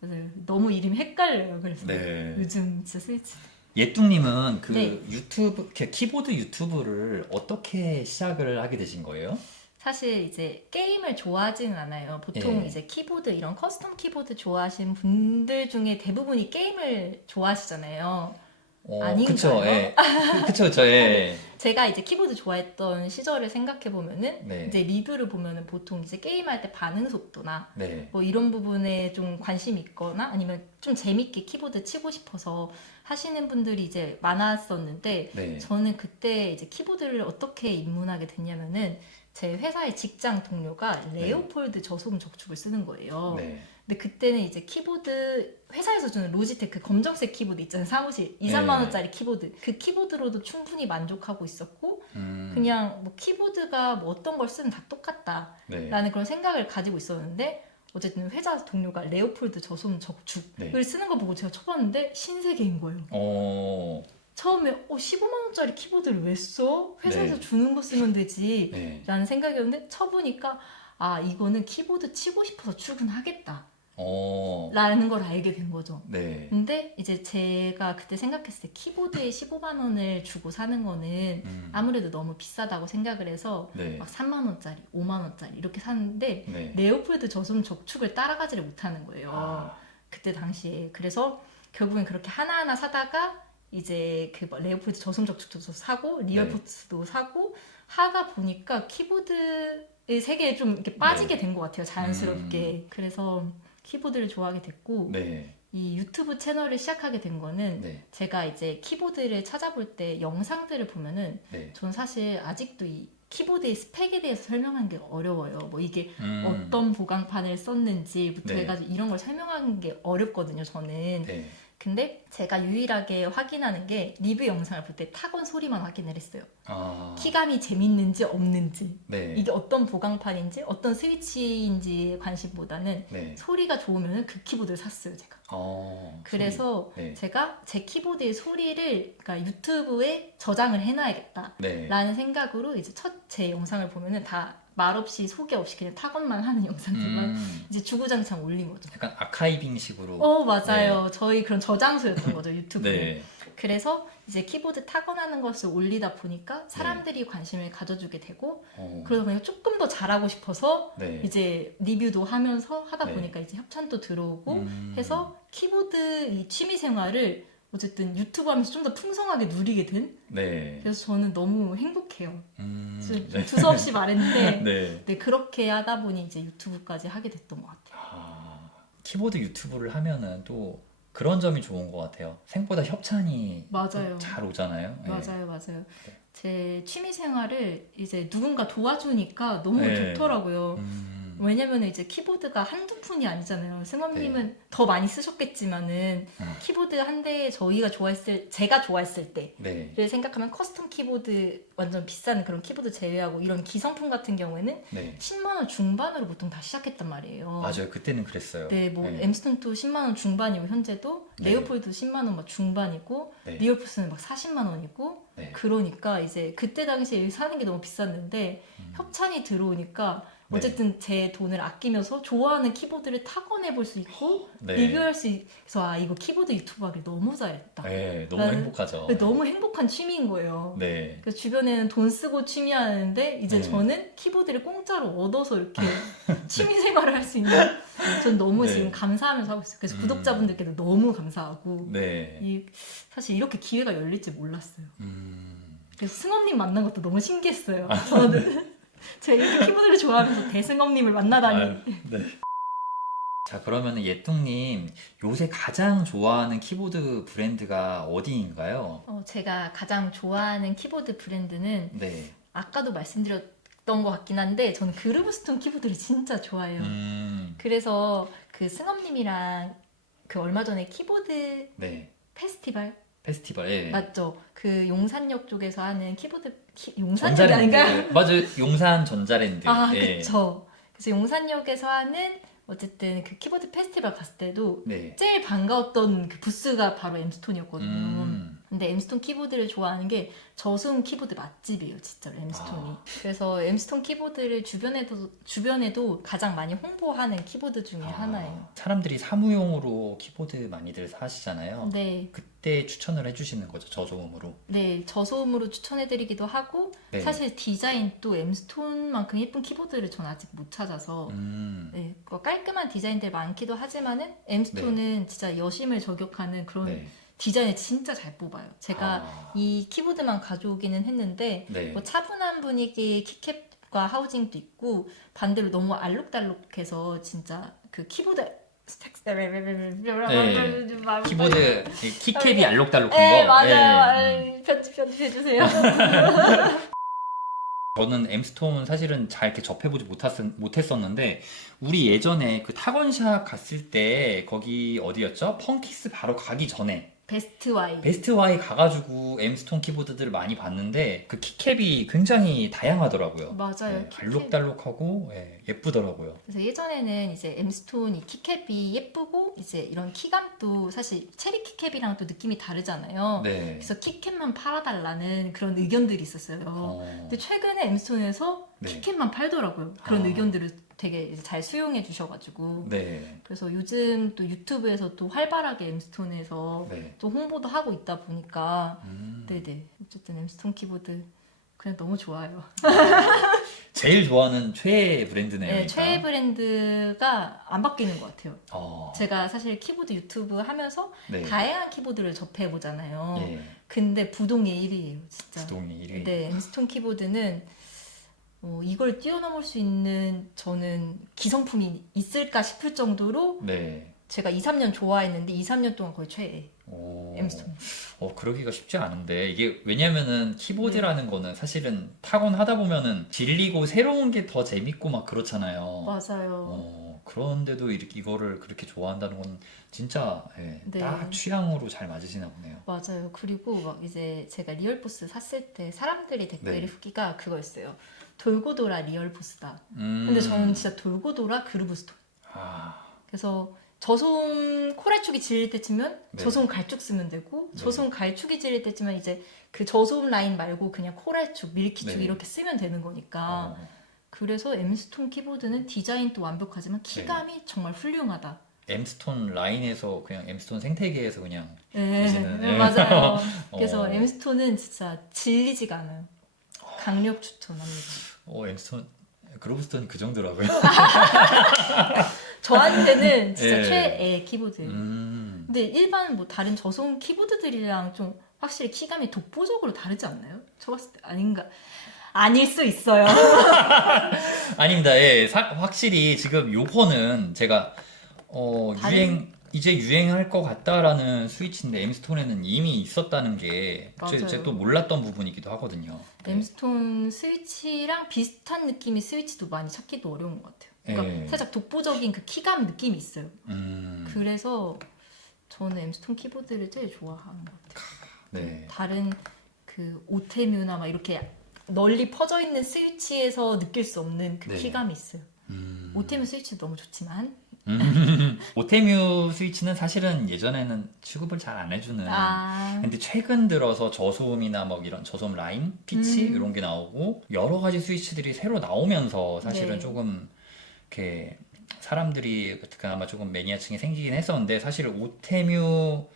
맞아요. 너무 이름이 헷갈려요. 그래서 네. 요즘 진짜 스위치. 예뚱님은 그 네. 유튜브, 키보드 유튜브를 어떻게 시작을 하게 되신 거예요? 사실 이제 게임을 좋아하지는 않아요. 보통 예. 이제 키보드 이런 커스텀 키보드 좋아하시는 분들 중에 대부분이 게임을 좋아하시잖아요. 아닌가요? 그쵸, 예. 그쵸, 예. 제가 이제 키보드 좋아했던 시절을 생각해 보면은 네. 이제 리뷰를 보면은 보통 이제 게임할 때 반응 속도나 네. 뭐 이런 부분에 좀 관심 있거나 아니면 좀 재밌게 키보드 치고 싶어서 하시는 분들이 이제 많았었는데 네. 저는 그때 이제 키보드를 어떻게 입문하게 됐냐면은 제 회사의 직장 동료가 레오폴드 저소음 적축을 쓰는 거예요. 네. 근데 그때는 이제 키보드 회사에서 주는 로지테크 검정색 키보드 있잖아요. 사무실 2, 3만 원짜리 키보드. 그 키보드로도 충분히 만족하고 있었고 그냥 뭐 키보드가 뭐 어떤 걸 쓰면 다 똑같다라는 네. 그런 생각을 가지고 있었는데 어쨌든 회사 동료가 레오폴드 저소음 적축을 네. 쓰는 거 보고 제가 쳐봤는데 신세계인 거예요. 처음에 15만 원짜리 키보드를 왜 써? 회사에서 네. 주는 거 쓰면 되지 네. 라는 생각이었는데 쳐보니까 이거는 키보드 치고 싶어서 출근하겠다 라는 걸 알게 된 거죠. 네. 근데 이제 제가 그때 생각했을 때 키보드에 15만 원을 주고 사는 거는 아무래도 너무 비싸다고 생각을 해서 네. 막 3만 원짜리, 5만 원짜리 이렇게 샀는데 네. 레오폴드 저소음 적축을 따라가지를 못하는 거예요. 그때 당시에. 그래서 결국엔 그렇게 하나하나 사다가 이제 그 레오폴드 저소음 적축도 사고 리얼포츠도 사고 하다 보니까 키보드의 세계에 좀 이렇게 빠지게 된 것 같아요. 자연스럽게. 그래서 키보드를 좋아하게 됐고 네. 이 유튜브 채널을 시작하게 된 거는 네. 제가 이제 키보드를 찾아볼 때 영상들을 보면은 네. 전 사실 아직도 이 키보드의 스펙에 대해서 설명하는 게 어려워요. 뭐 이게 어떤 보강판을 썼는지부터 네. 해가지고 이런 걸 설명하는 게 어렵거든요, 저는. 네. 근데 제가 유일하게 확인하는 게 리뷰 영상을 볼 때 타건 소리만 확인을 했어요. 키감이 재밌는지 없는지 네. 이게 어떤 보강판인지 어떤 스위치인지 관심보다는 네. 소리가 좋으면 그 키보드를 샀어요, 제가. 그래서 소리. 네. 제가 제 키보드의 소리를 그러니까 유튜브에 저장을 해놔야겠다 네. 라는 생각으로 이제 첫 제 영상을 보면은 다 말없이 소개 없이 그냥 타건만 하는 영상들만 이제 주구장창 올린 거죠. 약간 아카이빙식으로. 맞아요. 저희 그런 저장소였던 거죠, 유튜브는. 네. 그래서 이제 키보드 타건하는 것을 올리다 보니까 사람들이 관심을 가져주게 되고 그러다 보니까 조금 더 잘하고 싶어서 네. 이제 리뷰도 하면서 하다 네. 보니까 이제 협찬도 들어오고 해서 키보드 이 취미 생활을 어쨌든 유튜브 하면서 좀 더 풍성하게 누리게 된. 네. 그래서 저는 너무 행복해요. 좀 네. 두서없이 말했는데 네. 네, 그렇게 하다 보니 이제 유튜브까지 하게 됐던 것 같아요. 키보드 유튜브를 하면은 또 그런 점이 좋은 것 같아요. 생각보다 협찬이 맞아요. 잘 오잖아요. 네. 맞아요. 제 취미 생활을 이제 누군가 도와주니까 너무 네. 좋더라고요. 왜냐면 이제 키보드가 한두 푼이 아니잖아요. 승업님은 더 많이 쓰셨겠지만은 키보드 한 대에 제가 좋아했을 네. 때를 생각하면 커스텀 키보드 완전 비싼 그런 키보드 제외하고 이런 기성품 같은 경우에는 네. 10만 원 중반으로 보통 다 시작했단 말이에요. 맞아요. 그때는 그랬어요. 네, 뭐 엠스톤도 10만 원 중반이고 현재도 네. 레오폴드 10만 원 막 중반이고 네. 리얼푸스는 막 40만 원이고 네. 그러니까 이제 그때 당시에 사는 게 너무 비쌌는데 협찬이 들어오니까 어쨌든 제 돈을 아끼면서 좋아하는 키보드를 타건해 볼 수 있고 네. 리뷰할 수 있어서 이거 키보드 유튜브 하기 너무 잘했다. 네, 너무 나는 행복하죠. 너무 행복한 취미인 거예요. 네. 그래서 주변에는 돈 쓰고 취미하는데 이제 네. 저는 키보드를 공짜로 얻어서 이렇게 취미 생활을 할 수 있는 전 너무 네. 지금 감사하면서 하고 있어요. 그래서 구독자분들께도 너무 감사하고 네. 사실 이렇게 기회가 열릴지 몰랐어요. 음. 그래서 승업님 만난 것도 너무 신기했어요. 저는 제가 이렇게 키보드를 좋아하면서 대승업님을 만나다니. 아유, 네. 자, 그러면 예뚱님 요새 가장 좋아하는 키보드 브랜드가 어디인가요? 제가 가장 좋아하는 키보드 브랜드는 네. 아까도 말씀드렸던 것 같긴 한데 저는 그루브스톤 키보드를 진짜 좋아해요. 그래서 그 승업님이랑 그 얼마 전에 키보드 네. 페스티벌 페스티벌. 예. 맞죠? 그 용산역 쪽에서 하는 용산역이 아닌가요? 맞아요. 용산 전자랜드. 아, 예. 그쵸. 그래서 용산역에서 하는 어쨌든 그 키보드 페스티벌 갔을 때도 네. 제일 반가웠던 그 부스가 바로 엠스톤이었거든요. 근데 엠스톤 키보드를 좋아하는 게 저소음 키보드 맛집이에요, 진짜 엠스톤이. 그래서 엠스톤 키보드를 주변에도 가장 많이 홍보하는 키보드 중에 하나예요. 사람들이 사무용으로 키보드 많이들 사시잖아요. 네. 그때 추천을 해주시는 거죠, 저소음으로. 네, 저소음으로 추천해드리기도 하고 네. 사실 디자인도 엠스톤만큼 예쁜 키보드를 전 아직 못 찾아서 네, 깔끔한 디자인들 많기도 하지만은 엠스톤은 진짜 여심을 저격하는 그런 네. 디자인을 진짜 잘 뽑아요. 제가 이 키보드만 가져오기는 했는데 네. 뭐 차분한 분위기의 키캡과 하우징도 있고 반대로 너무 알록달록해서 진짜 그 키보드 키보드 키캡이 알록달록한 거. 네, 맞아요. 편집해주세요. 저는 엠스톤 사실은 잘 이렇게 접해보지 못했었는데 우리 예전에 그 타건샵 갔을 때 거기 어디였죠? 펑키스 바로 가기 전에 베스트와이 가가지고 엠스톤 키보드들을 많이 봤는데 그 키캡이 굉장히 다양하더라고요. 맞아요. 네, 알록달록하고 예쁘더라고요. 그래서 예전에는 이제 엠스톤 이 키캡이 예쁘고 이제 이런 키감도 사실 체리 키캡이랑 또 느낌이 다르잖아요. 네. 그래서 키캡만 팔아달라는 그런 의견들이 있었어요. 근데 최근에 엠스톤에서 네. 키캡만 팔더라고요. 그런 의견들을 되게 이제 잘 수용해 주셔가지고. 네. 그래서 요즘 또 유튜브에서 또 활발하게 엠스톤에서 네. 또 홍보도 하고 있다 보니까 네네. 어쨌든 엠스톤 키보드 그냥 너무 좋아요. 제일 좋아하는 최애 브랜드네요. 네, 그러니까. 최애 브랜드가 안 바뀌는 것 같아요. 어. 제가 사실 키보드 유튜브 하면서 네. 다양한 키보드를 접해보잖아요. 예. 근데 부동의 1위예요, 진짜. 부동의 1위. 네, 엠스톤 키보드는 이걸 뛰어넘을 수 있는 저는 기성품이 있을까 싶을 정도로 네. 제가 2, 3년 좋아했는데 2, 3년 동안 거의 최애. 오. 엠스톤. 그러기가 쉽지 않은데 이게 왜냐면은 키보드라는 거는 사실은 타건하다 보면은 질리고 새로운 게 더 재밌고 막 그렇잖아요. 맞아요. 그런데도 이거를 그렇게 좋아한다는 건 진짜 네. 딱 취향으로 잘 맞으시나 보네요. 맞아요. 그리고 막 이제 제가 리얼보스 샀을 때 사람들이 댓글에 네. 후기가 그거였어요. 돌고 돌아 리얼보스다. 근데 저는 진짜 돌고 돌아 그루브스톤. 그래서 저소음 코레축이 질릴 때쯤은 네. 저소음 갈축 쓰면 되고 네. 저소음 갈축이 질릴 때쯤은 이제 그 저소음 라인 말고 그냥 코레축, 밀키축 네. 이렇게 쓰면 되는 거니까 그래서 엠스톤 키보드는 디자인도 완벽하지만 키감이 정말 훌륭하다. 엠스톤 라인에서 그냥 엠스톤 생태계에서 그냥 네, 계시는. 네, 맞아요. 그래서 엠스톤은 진짜 질리지가 않아요. 강력 추천합니다. 엠스톤 그루브스톤이 그 정도라고요? 저한테는 진짜 네. 최애 키보드. 근데 일반 뭐 다른 저소음 키보드들이랑 좀 확실히 키감이 독보적으로 다르지 않나요? 저 봤을 때 아닌가? 아닐 수 있어요. 아닙니다. 예, 확실히 지금 요거는 제가 이제 유행할 것 같다라는 스위치인데 엠스톤에는 이미 있었다는 게 맞아요. 제가 또 몰랐던 부분이기도 하거든요. 엠스톤 스위치랑 비슷한 느낌의 스위치도 많이 찾기도 어려운 것 같아요. 그러니까 예. 살짝 독보적인 그 키감 느낌이 있어요. 음. 그래서 저는 엠스톤 키보드를 제일 좋아하는 것 같아요. 네. 다른 그 오테뮤나 막 이렇게 널리 퍼져 있는 스위치에서 느낄 수 없는 그 네. 키감이 있어요. 오테뮤 스위치도 너무 좋지만 오테뮤 스위치는 사실은 예전에는 취급을 잘 안 해주는. 근데 최근 들어서 저소음이나 뭐 이런 저소음 라인, 피치 이런 게 나오고 여러 가지 스위치들이 새로 나오면서 사실은 네. 조금 이렇게 사람들이 그나마 조금 매니아층이 생기긴 했었는데 사실 오테뮤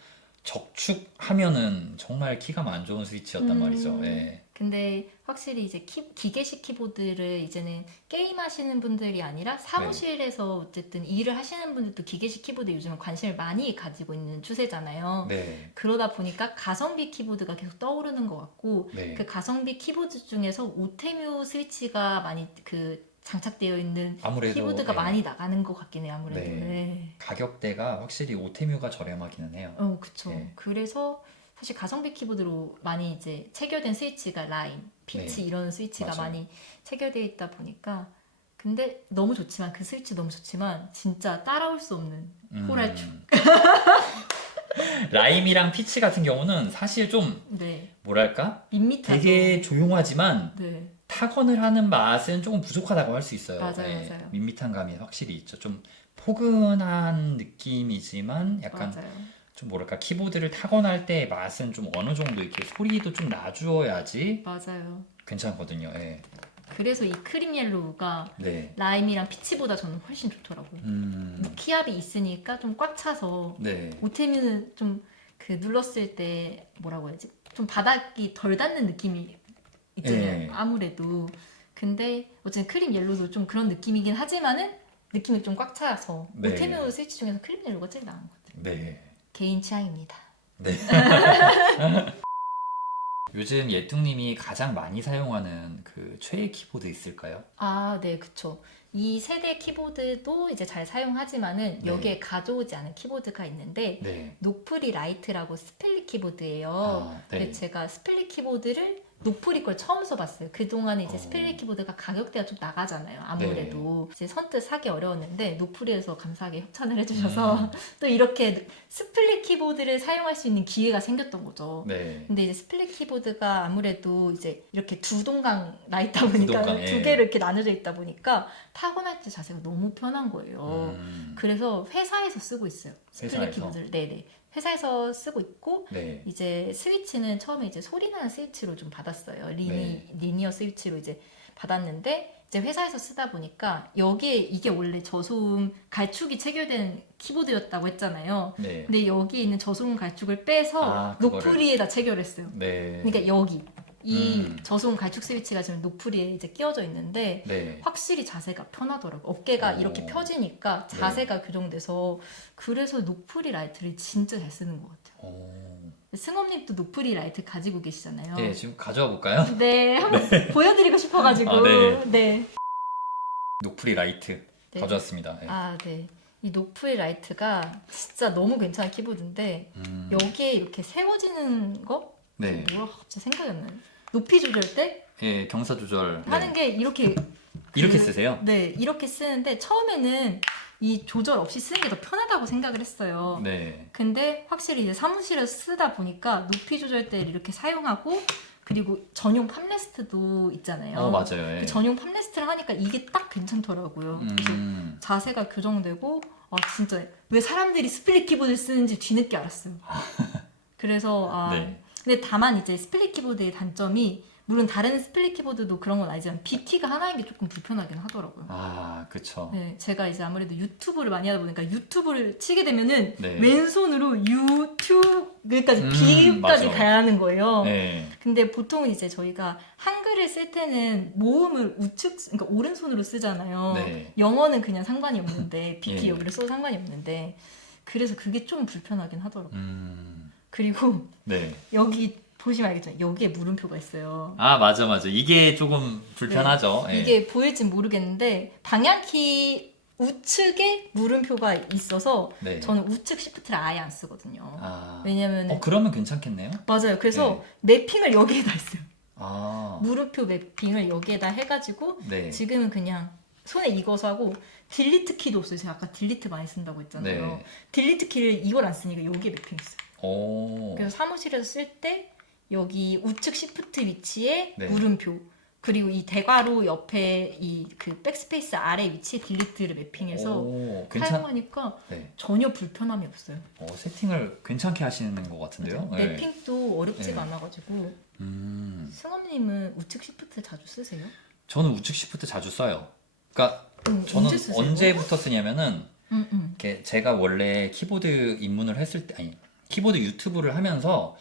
적축하면은 정말 키감 안 좋은 스위치였단 말이죠. 예. 근데 확실히 이제 기계식 키보드를 이제는 게임 하시는 분들이 아니라 사무실에서 어쨌든 일을 하시는 분들도 기계식 키보드 요즘은 관심을 많이 가지고 있는 추세잖아요. 네. 그러다 보니까 가성비 키보드가 계속 떠오르는 것 같고 네. 그 가성비 키보드 중에서 오테뮤 스위치가 많이 그 장착되어 있는 아무래도 키보드가 예. 많이 나가는 것 같긴 해요. 아무래도. 네. 네. 가격대가 확실히 오테뮤가 저렴하기는 해요. 그쵸. 네. 그래서 사실 가성비 키보드로 많이 이제 체결된 스위치가 라인, 피치 네. 이런 스위치가 맞아요. 많이 체결되어 있다 보니까 근데 너무 좋지만 그 스위치 너무 좋지만 진짜 따라올 수 없는 호랄축. 라임이랑 피치 같은 경우는 사실 좀 네. 뭐랄까? 밋밋하죠. 되게 조용하지만 네. 타건을 하는 맛은 조금 부족하다고 할 수 있어요. 맞아요, 예, 맞아요. 밋밋한 감이 확실히 있죠. 좀 포근한 느낌이지만 약간 맞아요. 좀 뭐랄까 키보드를 타건할 때 맛은 좀 어느 정도 이렇게 소리도 좀 놔주어야지 맞아요. 괜찮거든요. 예. 그래서 이 크림 옐로우가 네. 라임이랑 피치보다 저는 훨씬 좋더라고요. 키압이 있으니까 좀 꽉 차서 네. 오테뮤는 좀 그 눌렀을 때 뭐라고 해야지? 좀 바닥이 덜 닿는 느낌이 있잖아요. 예. 아무래도. 근데 어쨌든 크림 옐로우도 좀 그런 느낌이긴 하지만은 느낌이 좀 꽉 차서 네. 오테뮤 스위치 중에서 크림 옐로우가 제일 나은 것 같아요. 네. 개인 취향입니다. 네. 요즘 예뚱님이 가장 많이 사용하는 그 최애 키보드 있을까요? 아, 네, 그쵸. 이 세대 키보드도 이제 잘 사용하지만은 네. 여기에 가져오지 않은 키보드가 있는데 네. 노프리 라이트라고 스플릿 키보드예요. 아, 네. 근데 제가 스플릿 키보드를 노프리 걸 처음 써봤어요. 그동안에 이제 스플릿 키보드가 가격대가 좀 나가잖아요. 아무래도 이제 선뜻 사기 어려웠는데 노프리에서 감사하게 협찬을 해주셔서 또 이렇게 스플릿 키보드를 사용할 수 있는 기회가 생겼던 거죠. 네. 근데 이제 스플릿 키보드가 아무래도 이제 이렇게 두 동강 나 있다 보니까 동강, 두 예. 개로 이렇게 나눠져 있다 보니까 타건할 때 자세가 너무 편한 거예요. 그래서 회사에서 쓰고 있어요. 스플릿 회사에서? 키보드를. 네네. 회사에서 쓰고 있고 네. 이제 스위치는 처음에 이제 소리나는 스위치로 좀 받았어요. 네. 리니어 스위치로 이제 받았는데 이제 회사에서 쓰다 보니까 여기에 이게 원래 저소음 갈축이 체결된 키보드였다고 했잖아요. 네. 근데 여기 있는 저소음 갈축을 빼서 아, 그거를. 노프리에다 체결했어요. 네. 그러니까 여기 이 저소음 갈축 스위치가 지금 노프리에 이제 끼워져 있는데 네. 확실히 자세가 편하더라고. 어깨가 오. 이렇게 펴지니까 자세가 교정돼서 그래서 노프리 라이트를 진짜 잘 쓰는 것 같아요. 오. 승업님도 노프리 라이트 가지고 계시잖아요. 네, 지금 가져와 볼까요? 네, 한번 보여드리고 싶어가지고. 아, 네. 네. 노프리 라이트 네. 가져왔습니다. 네. 아, 네. 이 노프리 라이트가 진짜 너무 괜찮은 키보드인데 여기에 이렇게 세워지는 거? 네. 뭐라 갑자기 생각이 안 나요. 높이 조절 때 예, 경사 조절 하는 게 이렇게 이렇게 그- 쓰세요? 네, 이렇게 쓰는데 처음에는 이 조절 없이 쓰는 게 더 편하다고 생각을 했어요. 네. 근데 확실히 이제 사무실에서 쓰다 보니까 높이 조절대를 이렇게 사용하고 그리고 전용 팜레스트도 있잖아요. 맞아요. 예. 그 전용 팜레스트를 하니까 이게 딱 괜찮더라고요. 그래서 자세가 교정되고 진짜 왜 사람들이 스플릿 키보드를 쓰는지 뒤늦게 알았어요. 그래서 네. 근데 다만 이제 스플릿 키보드의 단점이 물론 다른 스플릿 키보드도 그런 건 아니지만 빗키가 하나인 게 조금 불편하긴 하더라고요. 아, 그쵸. 네, 제가 이제 아무래도 유튜브를 많이 하다 보니까 유튜브를 치게 되면은 네. 왼손으로 유튜브까지 B까지 맞아. 가야 하는 거예요. 네. 근데 보통은 이제 저희가 한글을 쓸 때는 모음을 그러니까 오른손으로 쓰잖아요. 네. 영어는 그냥 상관이 없는데 빗키 예. 여기를 써도 상관이 없는데 그래서 그게 좀 불편하긴 하더라고요. 그리고 네. 여기 보시면 알겠지만 여기에 물음표가 있어요. 아, 맞아. 이게 조금 불편하죠. 예. 이게 보일진 모르겠는데 방향키 우측에 물음표가 있어서 네. 저는 우측 시프트를 아예 안 쓰거든요. 아. 왜냐면 그러면 괜찮겠네요? 맞아요. 그래서 매핑을 여기에다 했어요. 아. 물음표 매핑을 여기에다 해가지고 네. 지금은 그냥 손에 익어서 하고 딜리트 키도 없어요. 제가 아까 딜리트 많이 쓴다고 했잖아요. 네. 딜리트 키를 이걸 안 쓰니까 여기에 매핑했어요. 오. 그래서 사무실에서 쓸 때 여기 우측 시프트 위치에 네. 물음표 그리고 이 대괄호 옆에 이 그 백스페이스 아래 위치에 딜리트를 매핑해서 오, 사용하니까 네. 전혀 불편함이 없어요. 세팅을 괜찮게 하시는 것 같은데요. 맞아요. 매핑도 어렵지가 네. 않아가지고. 승업님은 우측 시프트 자주 쓰세요? 저는 우측 시프트 자주 써요. 그러니까 저는 언제 쓰세요? 언제부터 쓰냐면은 응. 이렇게 제가 원래 키보드 입문을 했을 때 아니 키보드 유튜브를 하면서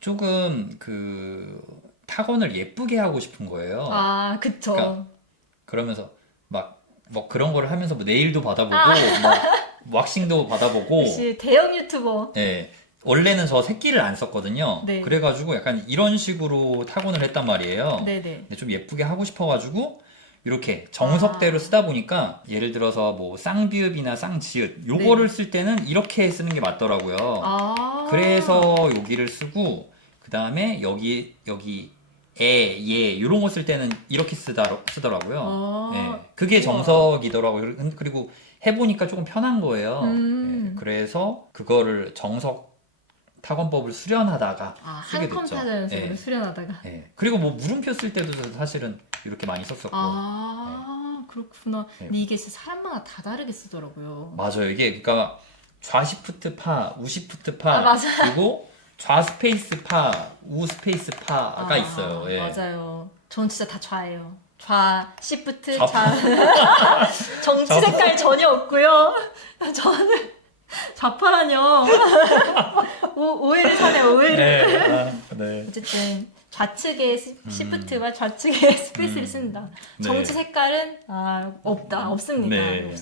조금 그 타건을 예쁘게 하고 싶은 거예요. 아, 그쵸. 그러니까 그러면서 막 뭐 그런 거를 하면서 뭐 네일도 받아보고 아. 막 왁싱도 받아보고 역시 대형 유튜버. 예. 원래는 저 새끼를 안 썼거든요. 네. 그래가지고 약간 이런 식으로 타건을 했단 말이에요. 네네. 근데 좀 예쁘게 하고 싶어가지고 이렇게 정석대로 쓰다 보니까 예를 들어서 뭐 쌍비읍이나 쌍지읒 요거를 쓸 때는 이렇게 쓰는 게 맞더라고요. 아. 그래서 여기를 쓰고 그 다음에 여기 예 이런 거 쓸 때는 이렇게 쓰더라고요. 아. 네, 그게 정석이더라고요. 그리고 해보니까 조금 편한 거예요. 네, 그래서 그거를 정석 타건법을 수련하다가 쓰게 한컴 됐죠. 타자연습으로 네. 수련하다가. 네. 그리고 뭐 물음표 쓸 때도 사실은 이렇게 많이 썼었고. 그렇구나. 네. 근데 이게 진짜 사람마다 다 다르게 쓰더라고요. 맞아요. 이게 그러니까 좌시프트 파, 우시프트 파, 맞아요. 그리고 좌스페이스 파, 우스페이스 파가 있어요. 예. 맞아요. 전 진짜 다 좌예요. 좌, 시프트, 좌파. 정치 색깔 전혀 없고요. 저는 좌파라뇨. 오해를 사네요, 오해를. 네. 네. 어쨌든 좌측에 시프트와 좌측에 스페이스를 쓴다. 네. 정치 색깔은 없습니다. 네.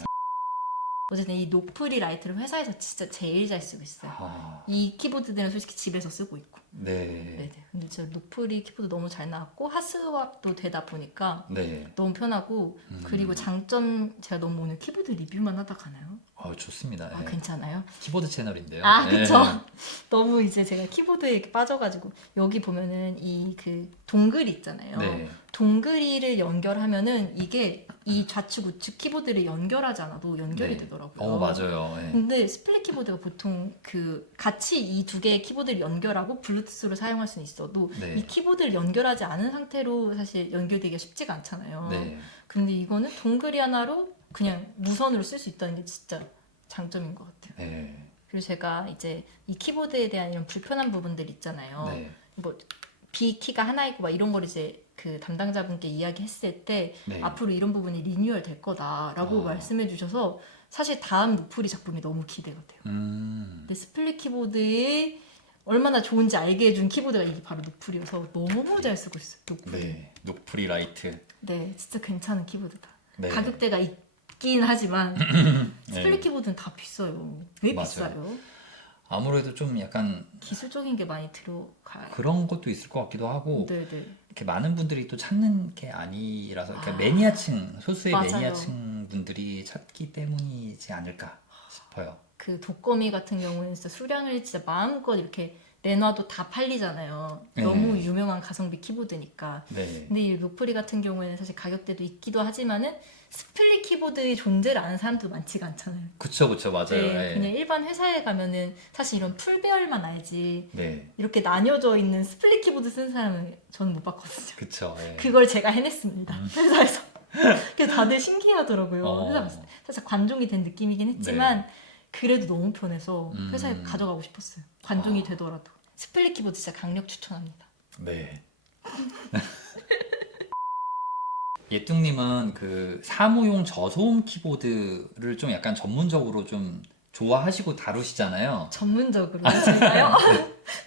어쨌든 이 노프리 라이트를 회사에서 진짜 제일 잘 쓰고 있어요. 아, 이 키보드들은 솔직히 집에서 쓰고 있고. 네. 네네. 근데 저 노프리 키보드 너무 잘 나왔고 핫스왑도 되다 보니까 네. 너무 편하고 그리고 장점 제가 너무 오늘 키보드 리뷰만 하다 가나요? 좋습니다. 예. 괜찮아요? 키보드 채널인데요. 그쵸. 예. 너무 이제 제가 키보드에 이렇게 빠져가지고 여기 보면은 이 그 동글이 있잖아요. 네. 동글이를 연결하면은 이게 이 좌측 우측 키보드를 연결하지 않아도 연결이 네. 되더라고요. 맞아요. 예. 근데 스플릿 키보드가 보통 그 같이 이 두 개의 키보드를 연결하고 블루투스로 사용할 수는 있어도 네. 이 키보드를 연결하지 않은 상태로 사실 연결되기가 쉽지가 않잖아요. 네. 근데 이거는 동글이 하나로 그냥 무선으로 쓸 수 있다는 게 진짜 장점인 것 같아요. 네. 그리고 제가 이제 이 키보드에 대한 이런 불편한 부분들 있잖아요. 네. 뭐 B 키가 하나 있고 막 이런 걸 이제 그 담당자분께 이야기했을 때 네. 앞으로 이런 부분이 리뉴얼 될 거다라고 말씀해 주셔서 사실 다음 노프리 작품이 너무 기대가 돼요. 근데 스플릿 키보드에 얼마나 좋은지 알게 해준 키보드가 이게 바로 노프리여서 너무 잘 쓰고 있어요. 노프리. 네. 노프리 라이트. 네, 진짜 괜찮은 키보드다. 네. 가격대가 있긴 하지만 네. 스플릿 키보드는 다 비싸요. 왜 맞아요. 비싸요? 아무래도 좀 약간 기술적인 게 많이 들어가요. 그런 것도 있을 것 같기도 하고 네네. 이렇게 많은 분들이 또 찾는 게 아니라서 그러니까 아. 매니아층 소수의 맞아요. 매니아층 분들이 찾기 때문이지 않을까 싶어요. 그 독거미 같은 경우는 진짜 수량을 진짜 마음껏 이렇게 내놔도 다 팔리잖아요. 네. 너무 유명한 가성비 키보드니까. 네. 근데 이 노프리 같은 경우에는 사실 가격대도 있기도 하지만은 스플릿 키보드의 존재를 아는 사람도 많지가 않잖아요. 그쵸 맞아요. 네, 예. 그냥 일반 회사에 가면은 사실 이런 풀배열만 알지 네. 이렇게 나뉘어져 있는 스플릿 키보드 쓴 사람은 저는 못 봤거든요. 그쵸. 예. 그걸 제가 해냈습니다. 회사에서. 그래서 다들 신기해하더라고요. 어. 회사 갔을 때. 살짝 관종이 된 느낌이긴 했지만 그래도 너무 편해서 회사에 가져가고 싶었어요. 관종이 되더라도. 스플릿 키보드 진짜 강력 추천합니다. 네. 예뚱님은 그 사무용 저소음 키보드를 좀 약간 전문적으로 좀 좋아하시고 다루시잖아요. 전문적으로 제가요?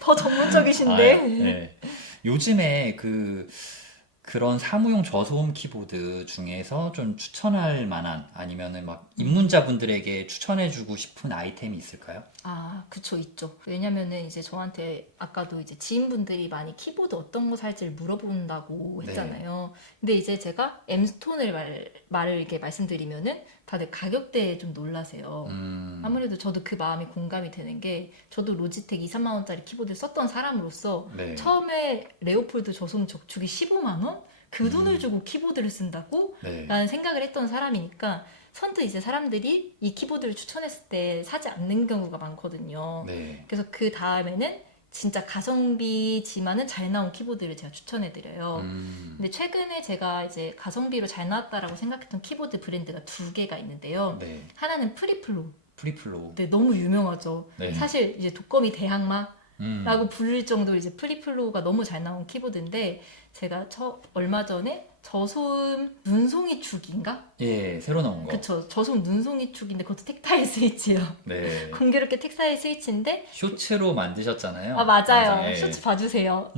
더 전문적이신데. 네. 요즘에 그런 사무용 저소음 키보드 중에서 좀 추천할 만한 아니면은 막 입문자분들에게 추천해주고 싶은 아이템이 있을까요? 그쵸, 있죠. 왜냐면은 이제 저한테 아까도 이제 지인분들이 많이 키보드 어떤 거 살지를 물어본다고 했잖아요. 근데 이제 제가 M스톤을 말을 이렇게 말씀드리면은 다들 가격대에 좀 놀라세요. 아무래도 저도 그 마음이 공감이 되는 게 저도 로지텍 2, 3만 원짜리 키보드를 썼던 사람으로서 네. 처음에 레오폴드 저소음 적축이 15만 원? 그 돈을 주고 키보드를 쓴다고? 네. 라는 생각을 했던 사람이니까 선뜻 이제 사람들이 이 키보드를 추천했을 때 사지 않는 경우가 많거든요. 네. 그래서 그 다음에는 진짜 가성비지만은 잘 나온 키보드를 제가 추천해드려요. 근데 최근에 제가 이제 가성비로 잘 나왔다라고 생각했던 키보드 브랜드가 두 개가 있는데요. 네. 하나는 프리플로. 프리플로우. 네, 너무 유명하죠. 네. 사실 이제 독거미 대항마라고 음. 부를 정도로 이제 프리플로우가 너무 잘 나온 키보드인데 제가 얼마 전에 저소음 눈송이 축인가? 예, 새로 나온 거. 그쵸. 저소음 눈송이 축인데 그것도 텍타일 스위치예요. 네. 공교롭게 텍타일 스위치인데 쇼츠로 만드셨잖아요. 아 맞아요. 영상에. 쇼츠 봐주세요.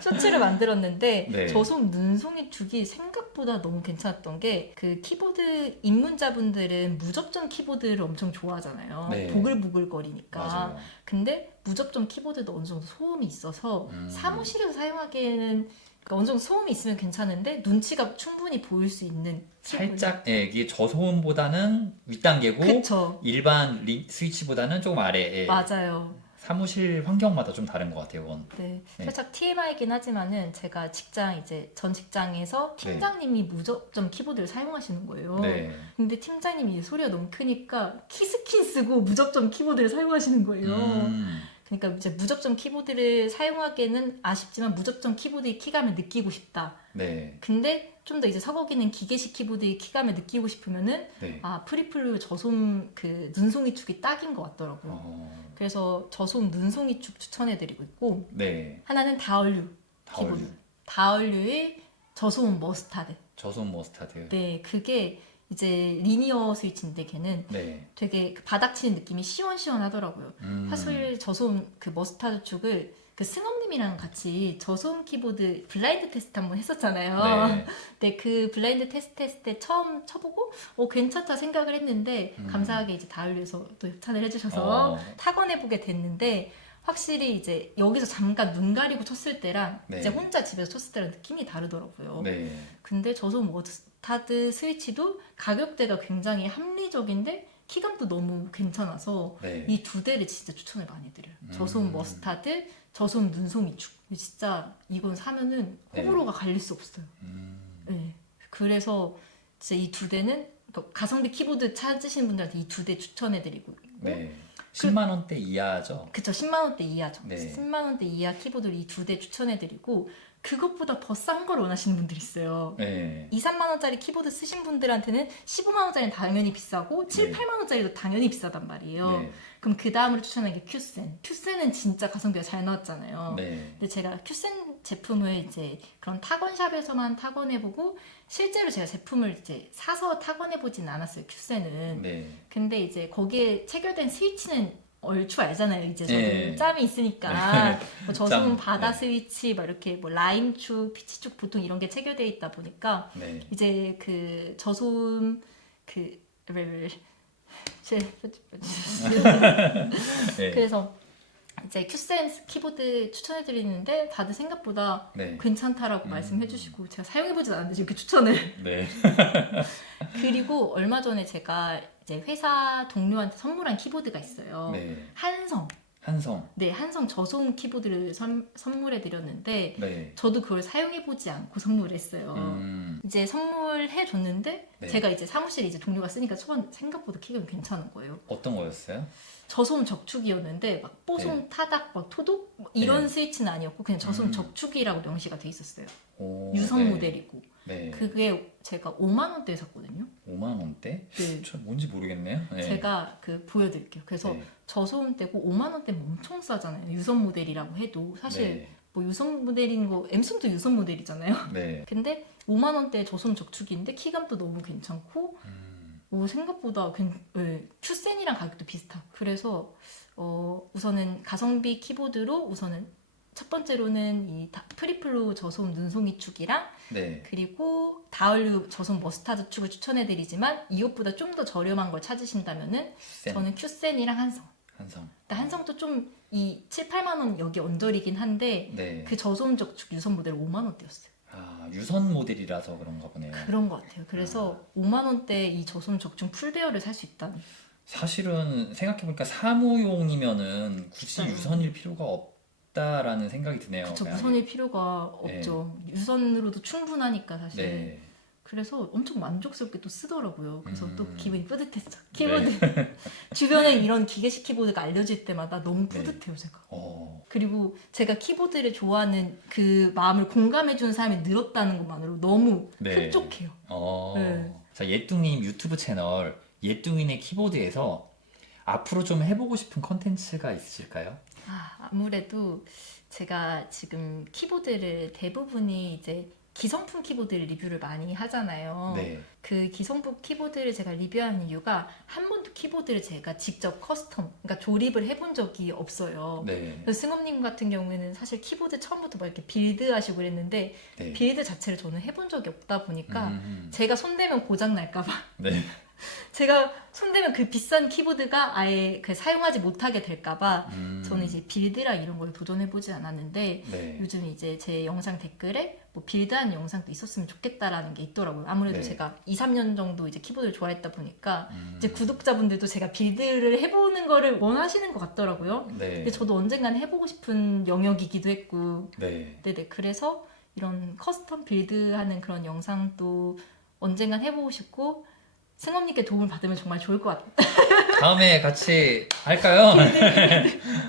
쇼츠를 만들었는데 네. 저소음 눈송이 축이 생각보다 너무 괜찮았던 게 그 키보드 입문자분들은 무접점 키보드를 엄청 좋아하잖아요. 네. 보글보글거리니까. 맞아요. 근데 무접점 키보드도 어느 정도 소음이 있어서 사무실에서 사용하기에는 그러니까 어느 정도 소음이 있으면 괜찮은데 눈치가 충분히 보일 수 있는 키보드. 살짝 예, 이게 저소음보다는 윗단계고 그쵸. 일반 스위치보다는 조금 아래에 맞아요. 사무실 환경마다 좀 다른 것 같아요, 그건. 네, 네. 살짝 TMI이긴 하지만은 제가 전 직장에서 네. 팀장님이 무접점 키보드를 사용하시는 거예요. 네. 근데 팀장님이 이 소리가 너무 크니까 키스킨 쓰고 무접점 키보드를 사용하시는 거예요. 그러니까 이제 무접점 키보드를 사용하기에는 아쉽지만 무접점 키보드의 키감을 느끼고 싶다. 네. 근데 좀 더 이제 서거기는 기계식 키보드의 키감을 느끼고 싶으면은 네. 아 프리플루 저소음 그 눈송이 축이 딱인 것 같더라고요. 그래서 저소음 눈송이 축 추천해드리고 있고 네. 하나는 다얼류 다얼류. 키보드. 다얼류의 저소음 머스타드. 저소음 머스타드. 네, 그게 이제 리니어 스위치인데 걔는 네. 되게 그 바닥 치는 느낌이 시원시원하더라고요. 사실 저소음 그 머스타드 축을 그 승업님이랑 같이 저소음 키보드 블라인드 테스트 한번 했었잖아요. 네. 근데 그 블라인드 테스트 했을 때 처음 쳐보고 괜찮다 생각을 했는데 감사하게 이제 다을에서 또 협찬을 해주셔서 타건해보게 됐는데 확실히 이제 여기서 잠깐 눈 가리고 쳤을 때랑 네. 이제 혼자 집에서 쳤을 때랑 느낌이 다르더라고요. 네. 근데 저소음 머스타드 스위치도 가격대가 굉장히 합리적인데 키감도 너무 괜찮아서 네. 이 두 대를 진짜 추천을 많이 드려요. 저소음 머스타드, 저소음 눈송이 축. 진짜 이건 사면은 호불호가 갈릴 수 없어요. 네. 그래서 진짜 이 두 대는 그러니까 가성비 키보드 찾으시는 분들한테 이 두 대 추천해드리고 있고 네. 10만 원대 이하죠. 그쵸 10만 원대 이하죠. 네. 10만 원대 이하 키보드를 이 두 대 추천해드리고 그것보다 더 싼 걸 원하시는 분들이 있어요. 네. 2, 3만 원짜리 키보드 쓰신 분들한테는 15만 원짜리는 당연히 비싸고 7, 네. 8만 원짜리도 당연히 비싸단 말이에요. 네. 그럼 그 다음으로 추천하는 게 큐센. 큐센은 진짜 가성비가 잘 나왔잖아요. 네. 근데 제가 큐센 제품을 이제 그런 타건샵에서만 타건해보고 실제로 제가 제품을 이제 사서 타건해보진 않았어요. 큐센은. 네. 근데 이제 거기에 체결된 스위치는 얼추 알잖아요. 이제 저도 네. 짬이 있으니까 뭐 저소음 짬, 바다 네. 스위치 막 이렇게 뭐 라임축, 피치축 보통 이런 게 체결되어 있다 보니까 네. 이제 그 저소음 그 네. 그래서 이제 큐센 키보드 추천해드리는데 다들 생각보다 네. 괜찮다라고 말씀해주시고 제가 사용해보진 않았는데 지금 이렇게 추천을 네. 그리고 얼마 전에 제가 이제 회사 동료한테 선물한 키보드가 있어요. 네. 한성. 한성. 네, 한성 저소음 키보드를 선물해드렸는데 네. 저도 그걸 사용해보지 않고 선물했어요. 이제 선물해줬는데 네. 제가 이제 사무실에 이제 동료가 쓰니까 생각보다 키가 괜찮은 거예요. 어떤 거였어요? 저소음 적축이었는데 막 뽀송, 타닥, 막 토독 이런 네. 스위치는 아니었고 그냥 저소음 적축이라고 명시가 돼 있었어요. 오, 유성 네. 모델이고 네. 그게 제가 5만 원대에 샀거든요. 5만 원대? 네. 저 뭔지 모르겠네요. 네. 제가 그 보여드릴게요. 그래서 네. 저소음대고 5만 원대면 엄청 싸잖아요. 유선 모델이라고 해도 사실 네. 뭐 유선 모델인 거 엠슨도 유선 모델이잖아요. 네. 근데 5만 원대 저소음 적축인데 키감도 너무 괜찮고 생각보다 네, 큐센이랑 가격도 비슷하고 그래서 우선은 가성비 키보드로 우선은 첫 번째로는 이 프리플루 저소음 눈송이 축이랑 네. 그리고 다얼류 저소음 머스타드 축을 추천해드리지만 이것보다 좀 더 저렴한 걸 찾으신다면은 센. 저는 큐센이랑 한성. 한성. 근데 한성도 좀 이 7, 8만 원 여기 언저리긴 한데 네. 그 저소음 적축 유선 모델 5만 원대였어요. 아, 유선 모델이라서 그런가 보네요. 그런 것 같아요. 그래서 5만 원대 이 저소음 적중 풀베어를 살 수 있다니. 사실은 생각해보니까 사무용이면은 굳이 네. 유선일 필요가 없다라는 생각이 드네요. 그쵸, 그냥. 무선일 필요가 없죠. 유선으로도 충분하니까 사실. 네. 그래서 엄청 만족스럽게 또 쓰더라고요. 그래서 또 기분이 뿌듯했죠. 네. 키보드 주변에 이런 기계식 키보드가 알려질 때마다 너무 뿌듯해요, 제가. 그리고 제가 키보드를 좋아하는 그 마음을 공감해주는 사람이 늘었다는 것만으로 너무 네. 흡족해요. 네. 자, 예뚱님 유튜브 채널 예뚱이네 키보드에서 앞으로 좀 해보고 싶은 컨텐츠가 있으실까요? 아무래도 제가 지금 키보드를 대부분이 이제 기성품 키보드를 리뷰를 많이 하잖아요. 네. 그 기성품 키보드를 제가 리뷰하는 이유가 한 번도 키보드를 제가 직접 커스텀, 그러니까 조립을 해본 적이 없어요. 네. 그래서 승업님 같은 경우에는 사실 키보드 처음부터 막 이렇게 빌드하시고 그랬는데 네. 빌드 자체를 저는 해본 적이 없다 보니까 제가 손대면 고장 날까봐 네. 제가 손대면 그 비싼 키보드가 아예 그 사용하지 못하게 될까봐 저는 이제 빌드랑 이런 걸 도전해보지 않았는데 네. 요즘 이제 제 영상 댓글에 뭐 빌드하는 영상도 있었으면 좋겠다라는 게 있더라고요. 아무래도 네. 제가 2, 3년 정도 이제 키보드를 좋아했다 보니까 이제 구독자분들도 제가 빌드를 해보는 거를 원하시는 것 같더라고요. 네. 근데 저도 언젠간 해보고 싶은 영역이기도 했고 네. 네네 그래서 이런 커스텀 빌드하는 그런 영상도 언젠간 해보고 싶고 승업님께 도움을 받으면 정말 좋을 것 같아요. 다음에 같이 할까요?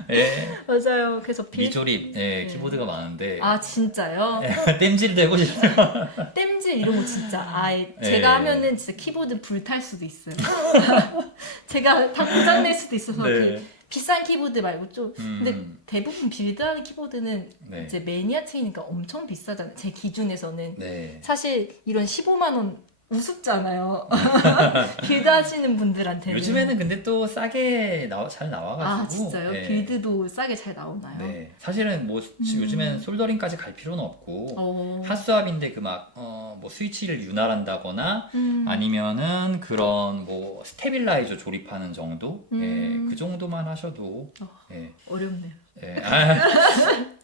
네. 맞아요. 그래서 미조립 키보드가 많은데 아 진짜요? 땜질 되고 싶어요. 땜질 이런 거 진짜 네. 제가 하면은 진짜 키보드 불탈 수도 있어요. 제가 다 고장낼 수도 있어서 네. 그 비싼 키보드 말고 좀 근데 대부분 빌드하는 키보드는 네. 이제 매니아층이니까 엄청 비싸잖아요. 제 기준에서는 네. 사실 이런 15만 원 우습잖아요. 빌드 하시는 분들한테는. 요즘에는 근데 또 싸게 잘 나와가지고. 아 진짜요? 네. 빌드도 싸게 잘 나오나요? 네. 사실은 뭐 요즘에는 솔더링까지 갈 필요는 없고 어. 핫스왑인데 그 막 뭐 스위치를 윤활한다거나 아니면은 그런 뭐 스테빌라이저 조립하는 정도, 그 정도만 하셔도 어렵네요.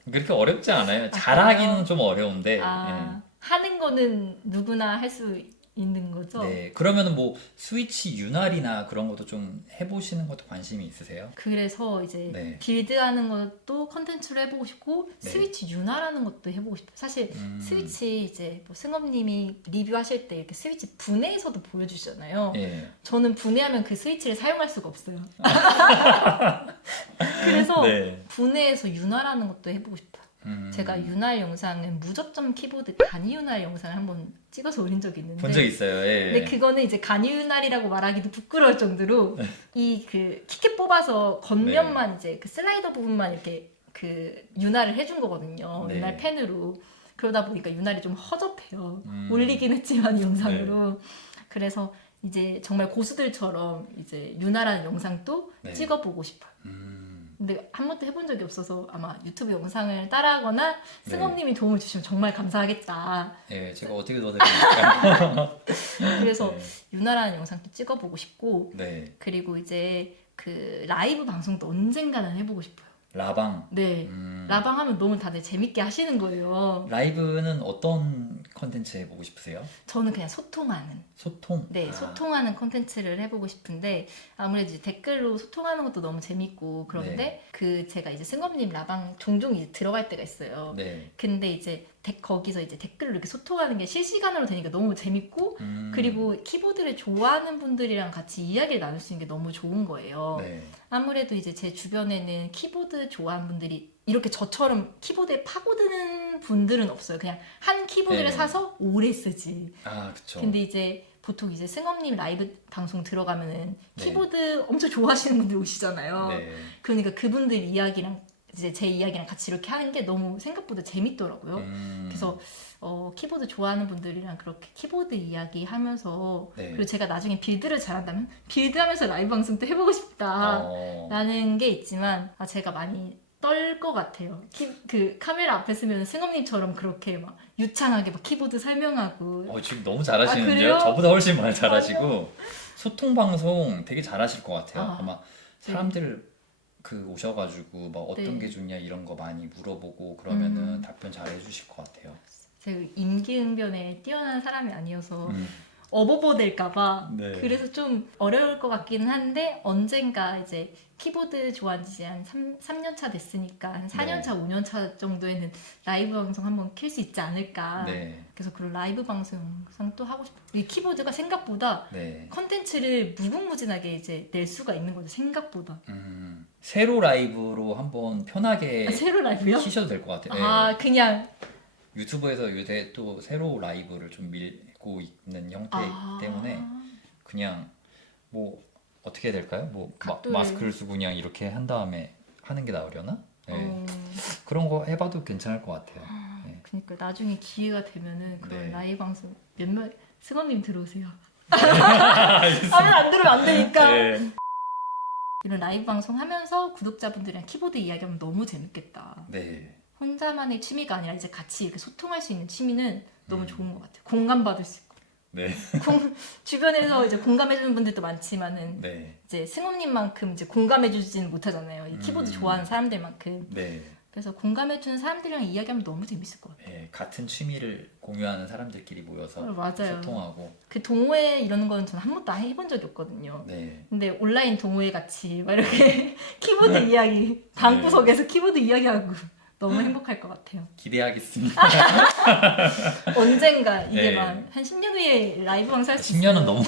그렇게 어렵지 않아요. 잘하기는 좀 어려운데. 하는 거는 누구나 할 수 있는 거죠? 네. 그러면은 뭐 스위치 윤활이나 그런 것도 좀 해보시는 것도 관심이 있으세요? 그래서 이제 네. 빌드하는 것도 컨텐츠로 해보고 싶고 네. 스위치 윤활하는 것도 해보고 싶어요. 사실 스위치 이제 뭐 승업님이 리뷰하실 때 이렇게 스위치 분해해서도 보여주시잖아요. 예. 저는 분해하면 그 스위치를 사용할 수가 없어요. 그래서 네. 분해해서 윤활하는 것도 해보고 싶어요. 제가 윤활 영상은 무접점 키보드 간이 윤활 영상을 한번 찍어서 올린 적이 있는데 본 적 있어요. 예. 근데 그거는 이제 간이 윤활이라고 말하기도 부끄러울 정도로 이 그 키캡 뽑아서 겉면만 이제 그 슬라이더 부분만 이렇게 그 윤활을 해준 거거든요. 네. 윤활 펜으로. 그러다 보니까 윤활이 좀 허접해요. 올리긴 했지만 영상으로. 그래서 이제 정말 고수들처럼 이제 윤활하는 영상도 네. 찍어보고 싶어요. 근데 한 번도 해본 적이 없어서 아마 유튜브 영상을 따라하거나 승업님이 도움을 주시면 정말 감사하겠다. 예, 제가 어떻게 도와드릴까요? 그래서 네. 윤활하는 영상도 찍어보고 싶고 네. 그리고 이제 그 라이브 방송도 언젠가는 해보고 싶어요. 라방. 네. 라방 하면 너무 다들 재밌게 하시는 거예요. 라이브는 어떤 컨텐츠 해보고 싶으세요? 저는 그냥 소통하는. 소통? 네, 소통하는 콘텐츠를 해보고 싶은데 아무래도 이제 댓글로 소통하는 것도 너무 재밌고 그런데 네. 그 제가 이제 승업님 라방 종종 이제 들어갈 때가 있어요. 네. 근데 이제 거기서 이제 댓글로 이렇게 소통하는 게 실시간으로 되니까 너무 재밌고 그리고 키보드를 좋아하는 분들이랑 같이 이야기를 나눌 수 있는 게 너무 좋은 거예요. 네. 아무래도 이제 제 주변에는 키보드 좋아하는 분들이 이렇게 저처럼 키보드에 파고드는 분들은 없어요. 그냥 한 키보드를 네. 사서 오래 쓰지. 아, 그쵸. 근데 이제 보통 이제 승업님 라이브 방송 들어가면은 네. 키보드 엄청 좋아하시는 분들 오시잖아요. 네. 그러니까 그분들 이야기랑 이제 제 이야기랑 같이 이렇게 하는 게 너무 생각보다 재밌더라고요. 그래서 키보드 좋아하는 분들이랑 그렇게 키보드 이야기 하면서 네. 그리고 제가 나중에 빌드를 잘한다면 빌드하면서 라이브 방송도 해보고 싶다라는 게 있지만 제가 많이 떨 것 같아요. 그 카메라 앞에 쓰면 승업님처럼 그렇게 막 유창하게 막 키보드 설명하고 지금 너무 잘하시는데요? 그래요? 저보다 훨씬 많이 잘하시고 소통 방송 되게 잘하실 것 같아요. 아마 네. 사람들 그 오셔가지고 막 어떤 네. 게 좋냐 이런 거 많이 물어보고 그러면은 답변 잘 해주실 것 같아요. 제가 임기응변에 뛰어난 사람이 아니어서 어버버 될까봐 네. 그래서 좀 어려울 것 같기는 한데 언젠가 이제 키보드 좋아한 지 한 3년 차 됐으니까 한 4년 차, 5년 차 정도에는 라이브 방송 한번 킬 수 있지 않을까. 네. 그래서 그런 라이브 방송 또 하고 싶어요. 이 키보드가 생각보다 네. 컨텐츠를 무궁무진하게 이제 낼 수가 있는 거죠. 생각보다. 세로 라이브로 한번 편하게 세로 라이브요? 키셔도 될 것 같아요. 아 네. 그냥 유튜브에서 요새 또 세로 라이브를 좀 밀고 있는 형태이기 때문에 그냥 뭐 어떻게 해야 될까요? 뭐 각도를- 마스크를 쓰고 그냥 이렇게 한 다음에 하는 게 나으려나? 네. 그런 거 해봐도 괜찮을 것 같아요. 네. 그러니까 나중에 기회가 되면은 그런 네. 라이브 방송 몇몇 승원님 들어오세요. 하면 안 들으면 안 되니까. 네. 이런 라이브 방송 하면서 구독자분들이랑 키보드 이야기하면 너무 재밌겠다. 네. 혼자만의 취미가 아니라 이제 같이 이렇게 소통할 수 있는 취미는 너무 좋은 것 같아요. 공감받을 수 있고. 네. 주변에서 이제 공감해주는 분들도 많지만은 네. 이제 승우님만큼 이제 공감해주지는 못하잖아요. 이 키보드 좋아하는 사람들만큼. 네. 그래서 공감해주는 사람들이랑 이야기하면 너무 재밌을 것 같아요. 네. 같은 취미를 공유하는 사람들끼리 모여서 맞아요. 소통하고. 그 동호회 이러는 거는 저는 한 번도 해본 적이 없거든요. 네. 근데 온라인 동호회 같이 막 이렇게 키보드 이야기 방구석에서 키보드 이야기하고 너무 행복할 것 같아요. 기대하겠습니다. 언젠가 이게 네. 막 한 10년 후에 라이브 방송 할 수 10년은 너무.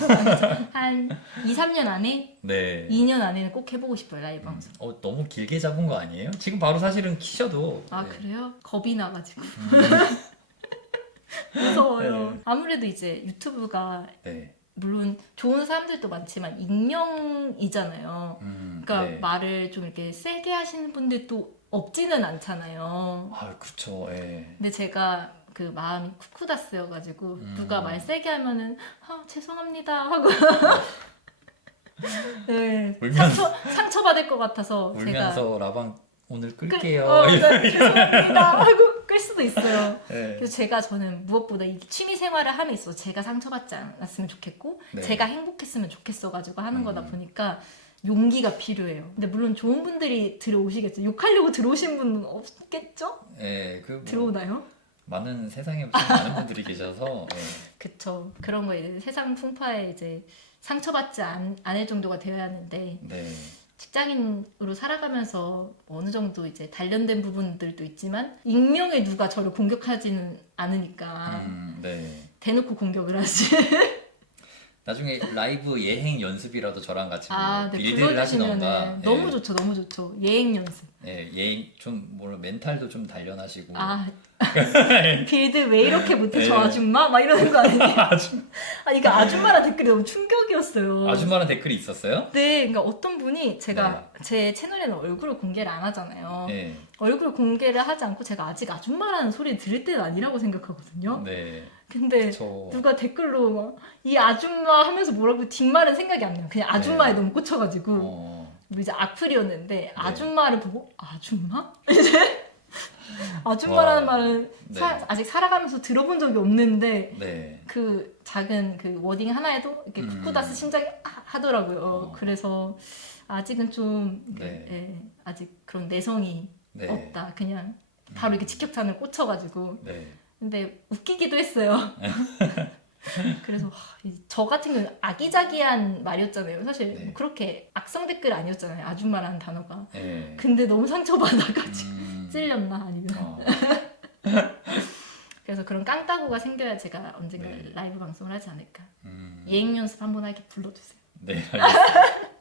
한 2, 3년 안에 네. 2년 안에는 꼭 해보고 싶어요 라이브 방송. 너무 길게 잡은 거 아니에요? 지금 바로 사실은 키셔도. 아 네. 그래요? 겁이 나가지고 무서워요. 네. 아무래도 이제 유튜브가 네. 물론 좋은 사람들도 많지만 익명이잖아요. 그러니까 네. 말을 좀 이렇게 세게 하시는 분들도 없지는 않잖아요. 아, 그렇죠. 예. 근데 제가 그 마음이 쿠쿠다스여가지고 누가 말 세게 하면은 죄송합니다 하고 네, 울면서. 상처받을 것 같아서 울면서 라방 오늘 끌게요. 네, 죄송합니다 하고 끌 수도 있어요. 네. 그래서 저는 무엇보다 이 취미 생활을 함에 있어서 제가 상처받지 않았으면 좋겠고 네. 제가 행복했으면 좋겠어가지고 하는 거다 보니까 용기가 필요해요. 근데 물론 좋은 분들이 들어오시겠죠. 욕하려고 들어오신 분은 없겠죠? 예, 그 들어오나요? 많은 세상에 좀 많은 분들이 계셔서 예. 그쵸. 그런 거 이제 세상 풍파에 이제 상처받지 않을 정도가 되어야 하는데 네. 직장인으로 살아가면서 어느 정도 이제 단련된 부분들도 있지만 익명에 누가 저를 공격하지는 않으니까 네. 대놓고 공격을 하지. 나중에 라이브 예행 연습이라도 저랑 같이 네, 빌드를 하시던가. 너무 좋죠, 너무 좋죠. 예행 연습. 예, 예행 좀 멘탈도 좀 단련하시고. 빌드 왜 이렇게 못해 네. 저 아줌마? 막 이러는 거 아니에요? 이거 아줌마라 댓글이 너무 충격이었어요. 아줌마란 댓글이 있었어요? 네, 그러니까 어떤 분이 제가 제 채널에는 얼굴을 공개를 안 하잖아요. 네. 얼굴 공개를 하지 않고 제가 아직 아줌마라는 소리 들을 때는 아니라고 생각하거든요. 네. 근데 그쵸. 누가 댓글로 막, 이 아줌마 하면서 뭐라고 뒷말은 생각이 안 나요. 그냥 아줌마에 네. 너무 꽂혀가지고 뭐 이제 악플이었는데 아줌마를 보고 아줌마? 이제 아줌마라는 말은 네. 아직 살아가면서 들어본 적이 없는데 네. 그 작은 그 워딩 하나에도 이렇게 쿠쿠다스 심장이 하더라고요. 그래서 아직은 좀 아직 그런 내성이 네. 없다. 그냥 바로 이렇게 직격탄을 꽂혀가지고. 네. 근데 웃기기도 했어요. 그래서 저 같은 경우는 아기자기한 말이었잖아요. 사실 뭐 그렇게 악성 댓글 아니었잖아요. 아줌마라는 단어가. 네. 근데 너무 상처받아가지고 찔렸나 아니면. 그래서 그런 깡따구가 생겨야 제가 언젠가 라이브 방송을 하지 않을까. 예행 연습 한번 하게 불러주세요. 네, 알겠습니다.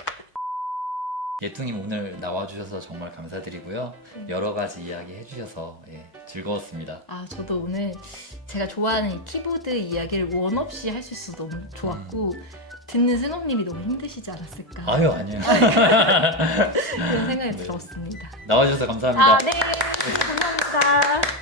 예퉁님 오늘 나와주셔서 정말 감사드리고요. 여러 가지 이야기 해주셔서 즐거웠습니다. 저도 오늘 제가 좋아하는 이 키보드 이야기를 원 없이 할 수 있어서 너무 좋았고 듣는 승업님이 너무 힘드시지 않았을까. 아유, 아니요. 그런 생각이 들었습니다. 나와주셔서 감사합니다. 네, 감사합니다.